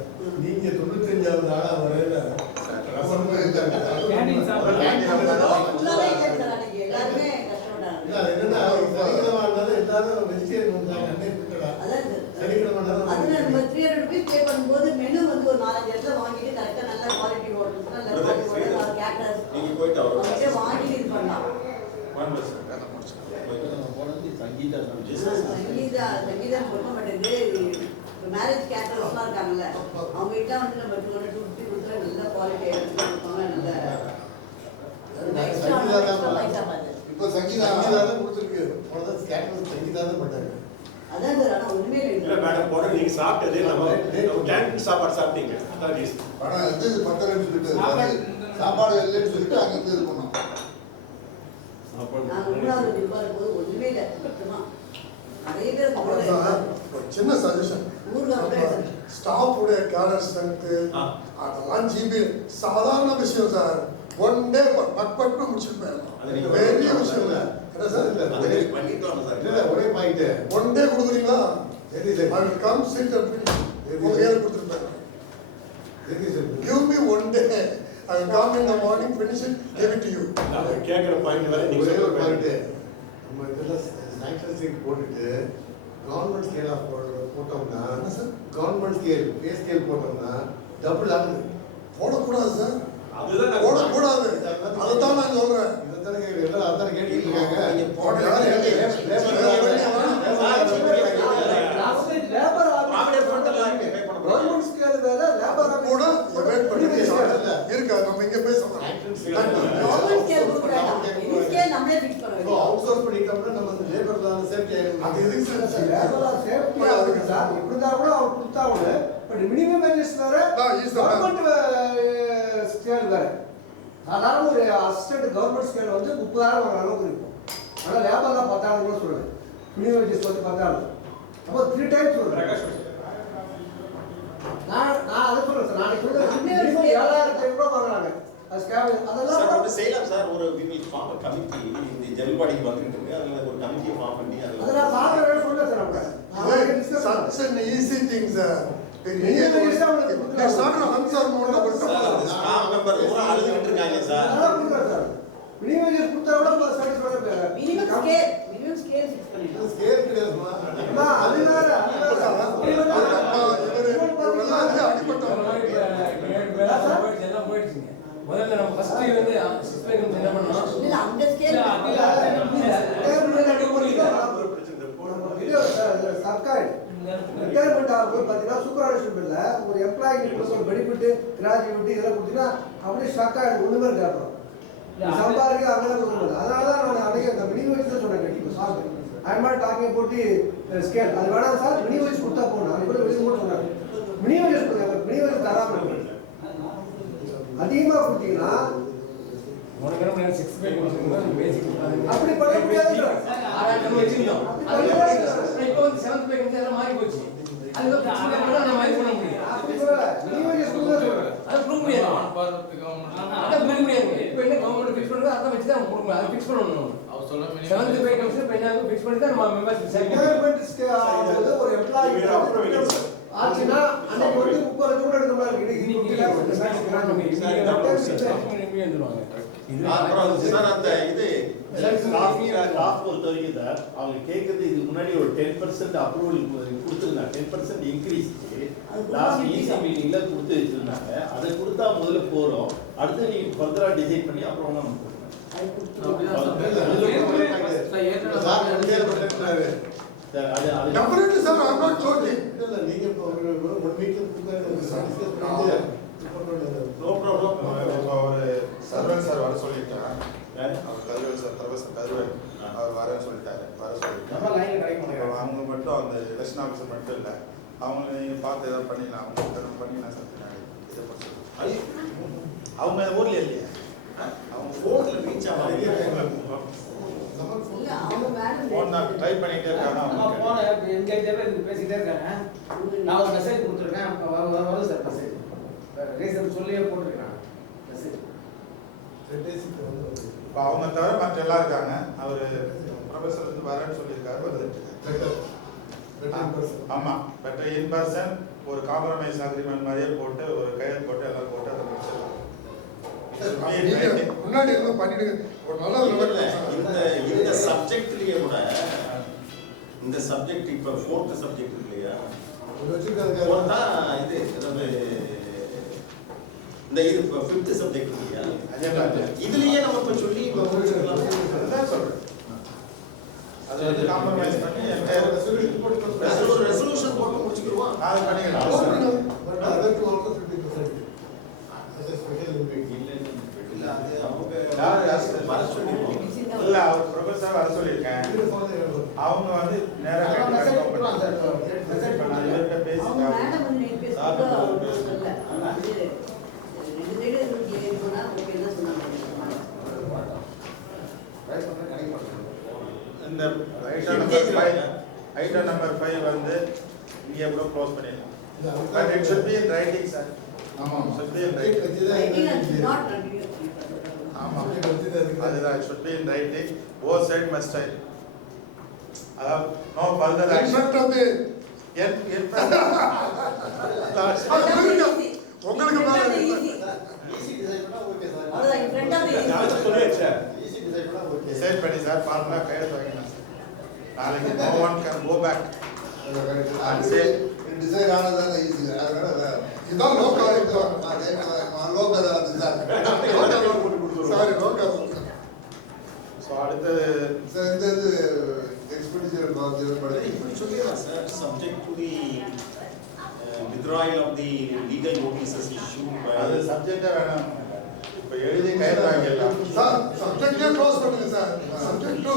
நீங்க 95வது ஆளா வரையில கேண்டீன் சாப்பிடுறது ஃபுல்லாவே இல்லை சார் அன்னைக்கு. எல்லாருமே கஷ்டப்பட்டாங்க. இல்ல, அது என்னன்னா சனிக்கிழமை இருந்தாலும் எல்லாரும் வெஜிடேரியன் வந்தாங்க. அன்னைக்கு விட்டுடா. அதான் சனிக்கிழமை அதுல இருந்தாலும் நம்ம 300 rupees பே பண்ணும்போது மெனு வந்து ஒரு 4-5 இடத்துல வாங்கிட்டு கரெக்டா நல்ல குவாலிட்டி ஹோட்டல்ஸ் நல்ல குவாலிட்டி ஹோட்டல் கேட்டர்ஸ் நீங்க போயிட்டு அவங்ககிட்ட அவரோட வாங்கிட்டு இது பண்ணலாம். சங்கீதம் சொல்ல மாட்டேங்குது. மேரேஜ் கேட்டர்ஸ்லாம் இருக்காங்கல்ல அவங்க கிட்ட வந்து நம்ம 250 கொடுத்தா நல்ல குவாலிட்டி கொடுப்பாங்க. நல்ல எக்ஸ்ட்ரா பைசா பார்த்து இப்போ சங்கீதா தான் கொடுத்துருக்கு. அவ்வளோதான் ஸ்கேட்டர் சங்கீதா தான் பண்ணாங்க. அதான் சார். ஆனா ஒண்ணுமே இல்ல இல்லை. மேடம் போற நீங்க சாப்பிட்டதே நம்ம கேண்டீன் சாப்பாடு சாப்பிட்டீங்க. அதான் reason. பணம் வந்து 10 லட்சம் சொல்லிட்டு சாப்பாடு இல்லைன்னு சொல்லிட்டு அங்கிருந்து இது பண்ணோம். நாங்க 3வது டிப்பா இருக்கும்போது ஒண்ணுமே இல்லை. சுத்தமா நிறைய பேர் அவ்வளவுதான். ஒரு சின்ன சஜஷன். ஊர்ல ஸ்டாஃப் உடைய கேடர் ஸ்ட்ரென்த் அதெல்லாம் ஜிபி சாதாரண விஷயம் சார். ஒன் டே பட்டு முடிச்சுட்டு போயிடலாம். பெரிய விஷயம் இல்லை. என்ன சார்? அது நீங்க பண்ணிக்கலாம் சார். இல்ல, ஒரே பாயிண்ட். ஒன் டே கொடுக்குறீங்களா? சரி சரி. I will come sit and finish. உங்க கையில கொடுத்துருப்பேன். சரி சரி. Give me one day. I will come in the morning, finish it, give it to you. நான் கேக்குற பாயிண்ட் வரை நீங்க ஒரே ஒரு சொல்லுங்க. பாயிண்ட். நம்ம இதெல்லாம் சாங்ஷன் ஸ்டேட் போட்டுட்டு கவர்மெண்ட் ஸ்கேல் ஆஃப் போட்டோம்னா கவர்மெண்ட் ஸ்கேல் பே ஸ்கேல் போட்டோம்னா டபுள் ஆகுது. போடக்கூடாது சார். அதுதான் நான் போடக்கூடாது. அதைத்தான் நான் சொல்றேன். இதைத்தானே கேட்குறேன். எல்லாரும் அதான் கேட்டுட்டு இருக்காங்க. நீங்க போட கூட evade பண்ணிட்டு இருக்கா நம்ம இங்க பேசணும். கவர்மெண்ட் ஸ்கேல் கொடுக்க வேண்டாம். இந்த ஸ்கேல் நம்மளே ஃபிக்ஸ் பண்ண இப்போ வேண்டியது. அவுட் சோர்ஸ் பண்ணிட்டோம்னா நம்ம அந்த லேபர்லாம் சேஃப்டி ஆயிடும். அது எதுக்கு சார்? சேஃப்டி ஆகுது சார். இப்படி தான் கூட அவர் கொடுத்தாங்க. பட் மினிமம் வேஜஸ் வேற, கவர்மெண்ட் ஸ்கேல் வேற. சாதாரண ஒரு அசிஸ்டன்ட் கவர்மெண்ட் ஸ்கேல் வந்து 30,000 ஒரு அளவுக்கு இருக்கும். ஆனால் லேபர்லாம் 10,000 கூட சொல்லுவேன். மினிமம் வேஜஸ் வந்து 10,000. அப்போ 3 டைம்ஸ் சொல்றேன். நான் அதை சொல்றேன் சார். நாளைக்கு கூட மினிமம் 7,000 ரூபாய் வாங்குறாங்க. அது ஸ்கேல் சார் அதெல்லாம் ஒன்று செய்யலாம் சார். ஒரு we will form a committee. இந்த ஜெல்பாடிக்கு வந்துட்டு இருக்கு. அதுல ஒரு கமிட்டியை ஃபார்ம் பண்ணி அதெல்லாம் பார்க்கறேன்னு சொல்ல சார் நம்ம. Such an easy thing, sir. Minimum wage தான் உங்களுக்கு It's not an answer more sir அந்த ஸ்டாஃப் மெம்பர் பூரா அழுதுகிட்டு இருக்காங்க சார். அதெல்லாம் கொடுக்குறேன் சார். மினிமம் வேஜஸ் கொடுத்தா கூட சாட்டிஸ்ஃபை மினிமம் ஸ்கேல் ஃபிக்ஸ் பண்ணிடலாம். ஸ்கேல் கிடையாதுமா. அது வேற எல்லாம் போயிடுச்சுங்க. முதல்ல நம்ம ஃபர்ஸ்ட் வந்து 6 பேர் என்ன பண்ணோம்? இல்ல அந்த ஸ்கேல் இல்ல சர்க்கார் ரிட்டையர்மெண்ட் ஆகும்போது பார்த்தீங்கன்னா சூப்பரானுஷன் பில்ல ஒரு எம்ப்ளாய்க்கு ஒரு பெனிஃபிட் கிராஜுவேட் இதெல்லாம் கொடுத்தீங்கன்னா அப்படியே ஸ்டக் ஆகிடும் ஒன்றுமே இருக்காது சம்பாதிக்க அதெல்லாம் கொடுக்க முடியாது. அதனால தான் நான் அன்றைக்கி அந்த மினிமம் வச்சு தான் சொன்னேன் இப்போ sir I am not talking போட்டு ஸ்கேல் அது வேணாம் சார் மினிமம் வச்சு கொடுத்தா போகணும் அது கூட வெளியே கூட சொன்னாங்க மினிமம் வச்சு கொடுங்க மினிமம் வச்சு தராமல் அதிகமாக கொடுத்தீங்கன்னா அப்படி பண்ண முடியாது. இப்போ வந்து 7th பே எல்லாம் மாறி போச்சு. அது வந்து நம்ம மாதிரி பண்ண முடியும். அப்படி சொல்லல மினிமம் வச்சு கொடுங்க அது கொடுக்க முடியாது. அதான் பண்ண முடியாது. இப்போ என்ன கவர்மெண்ட் ஃபிக்ஸ் பண்ணுறது அதை வச்சு தான் கொடுக்க முடியும். அதை ஃபிக்ஸ் பண்ணணும். அவர் சொல்ல 7th பே கமிஷன் இப்போ என்ன ஃபிக்ஸ் பண்ணி தான் நம்ம மெம்பர்ஸ் கவர்மெண்ட் ஒரு எம்ப்ளாயி ஆச்சுன்னா அன்னைக்கு வந்து 30 லட்சம் கூட எடுக்க மாதிரி சார் அந்த இது ஸ்டாஃப் பொறுத்த வரைக்கும் சார் அவங்க கேட்கறது இதுக்கு முன்னாடி ஒரு 10% அப்ரூவல் கொடுத்துருந்தாங்க 10% இன்க்ரீஸ்க்கு லாஸ்ட் ஈசி மீட்டிங்ல கொடுத்து வச்சிருந்தாங்க அதை கொடுத்தா முதல்ல போறோம் அடுத்து நீங்க ஃபர்தரா டிசைட் பண்ணி அப்புறம் நம்ம Definitely, sir, I'm not joking. நீங்க இப்போ 1 வீக்ல நோ ப்ராப்ளம். ஒரு சர்வன் சார் வர சொல்லிட்டேன். அவர் கதிரவேல் சார் கதிரவேல் அவர் வரேன்னு சொல்லிட்டாரு. வர சொல்லிட்டேன். அவங்க மட்டும் அந்த எலெக்ஷன் ஆஃபீஸர் மட்டும் இல்லை அவங்க நீங்கள் பார்த்து ஏதாவது பண்ணிடலாம் அவங்க பண்ணிடலாம் சார் பின்னாடி இதை பொறுத்து அவங்க ஊரில் இல்லையா அவங்க ஃபோனில் ரீச் ஃபோன் தான் ட்ரை பண்ணிகிட்டே இருக்காங்க. பேசிட்டே இருக்காங்க நான் ஒரு மெசேஜ் கொடுத்துருக்கேன் வரும் சார் மெசேஜ் ரீசன் சொல்லியே போட்டிருக்கேன் மெசேஜ் இப்போ அவங்க தவிர மற்ற எல்லாம் இருக்காங்க. அவர் ப்ரொஃபஸர் வந்து வரேன்னு சொல்லியிருக்காரு வந்துட்டு ஆமாம் பெட்டர் இன் பர்சன் ஒரு காம்ப்ரமைஸ் அக்ரிமெண்ட் மாதிரியே போட்டு ஒரு கையெழுத்து போட்டு எல்லாம் போட்டு அதை முடிச்சிடலாம். முன்னாடி இருந்து பண்ணிடுங்க ஒரு நல்ல இந்த சப்ஜெக்ட்லயே கூட இந்த சப்ஜெக்ட் இப்ப 4th சப்ஜெக்ட் இல்லையா போட்டா இது அதாவது இந்த இது 5th சப்ஜெக்ட் இல்லையா இதுலயே நம்ம இப்ப சொல்லி இப்ப முடிச்சிடலாம். அதுதான் சொல்றேன். அது வந்து காம்ப்ரமைஸ் பண்ணி ஒரு ரெசல்யூஷன் போட்டு முடிச்சுக்கிடுவோம். அது பண்ணிக்கலாம். பட் அதற்கு also 50% as a special invitation. இல்ல அவர் ப்ரொஃபஸர் வர சொல்லியிருக்கேன். அவங்க வந்து நேராக இந்த ஐட்டம் நம்பர் 5 வந்து இங்கே கூட க்ளோஸ் பண்ணிடலாம். But it should be in writing, sir. ஆமாம் should be in writing. ஆமாம் அதுதான் it should be in writing. Both side must sign. அதாவது no further action. உங்களுக்கு மேல ஈஸி டிசைன் பண்ணா ஓகே சார் அவ்வளவுதான் in front of the நான் சொல்லியாச்சு சார் ஈஸி டிசைன் பண்ணா ஓகே டிசைட் பண்ணி சார் ஃபார்முலா கையெழுத்து வாங்கினா நாளைக்கு no one can go back and say design ஆனதான ஈஸி அதனால இதான் லோக்கல் லோக்கல் அது சார் சாரி லோக்கல் so அடுத்து இந்த இது எக்ஸ்பெண்டிச்சர் இப்படி சொல்லிடலாம் sir subject to the withdrawal of the legal notices issued by அது சப்ஜெக்டே வேணாம். இப்போ எழுதி கையெழுத்து வாங்கிடலாம். சார் சப்ஜெக்டே க்ளோஸ் பண்ணுங்க சார் சப்ஜெக்ட் டு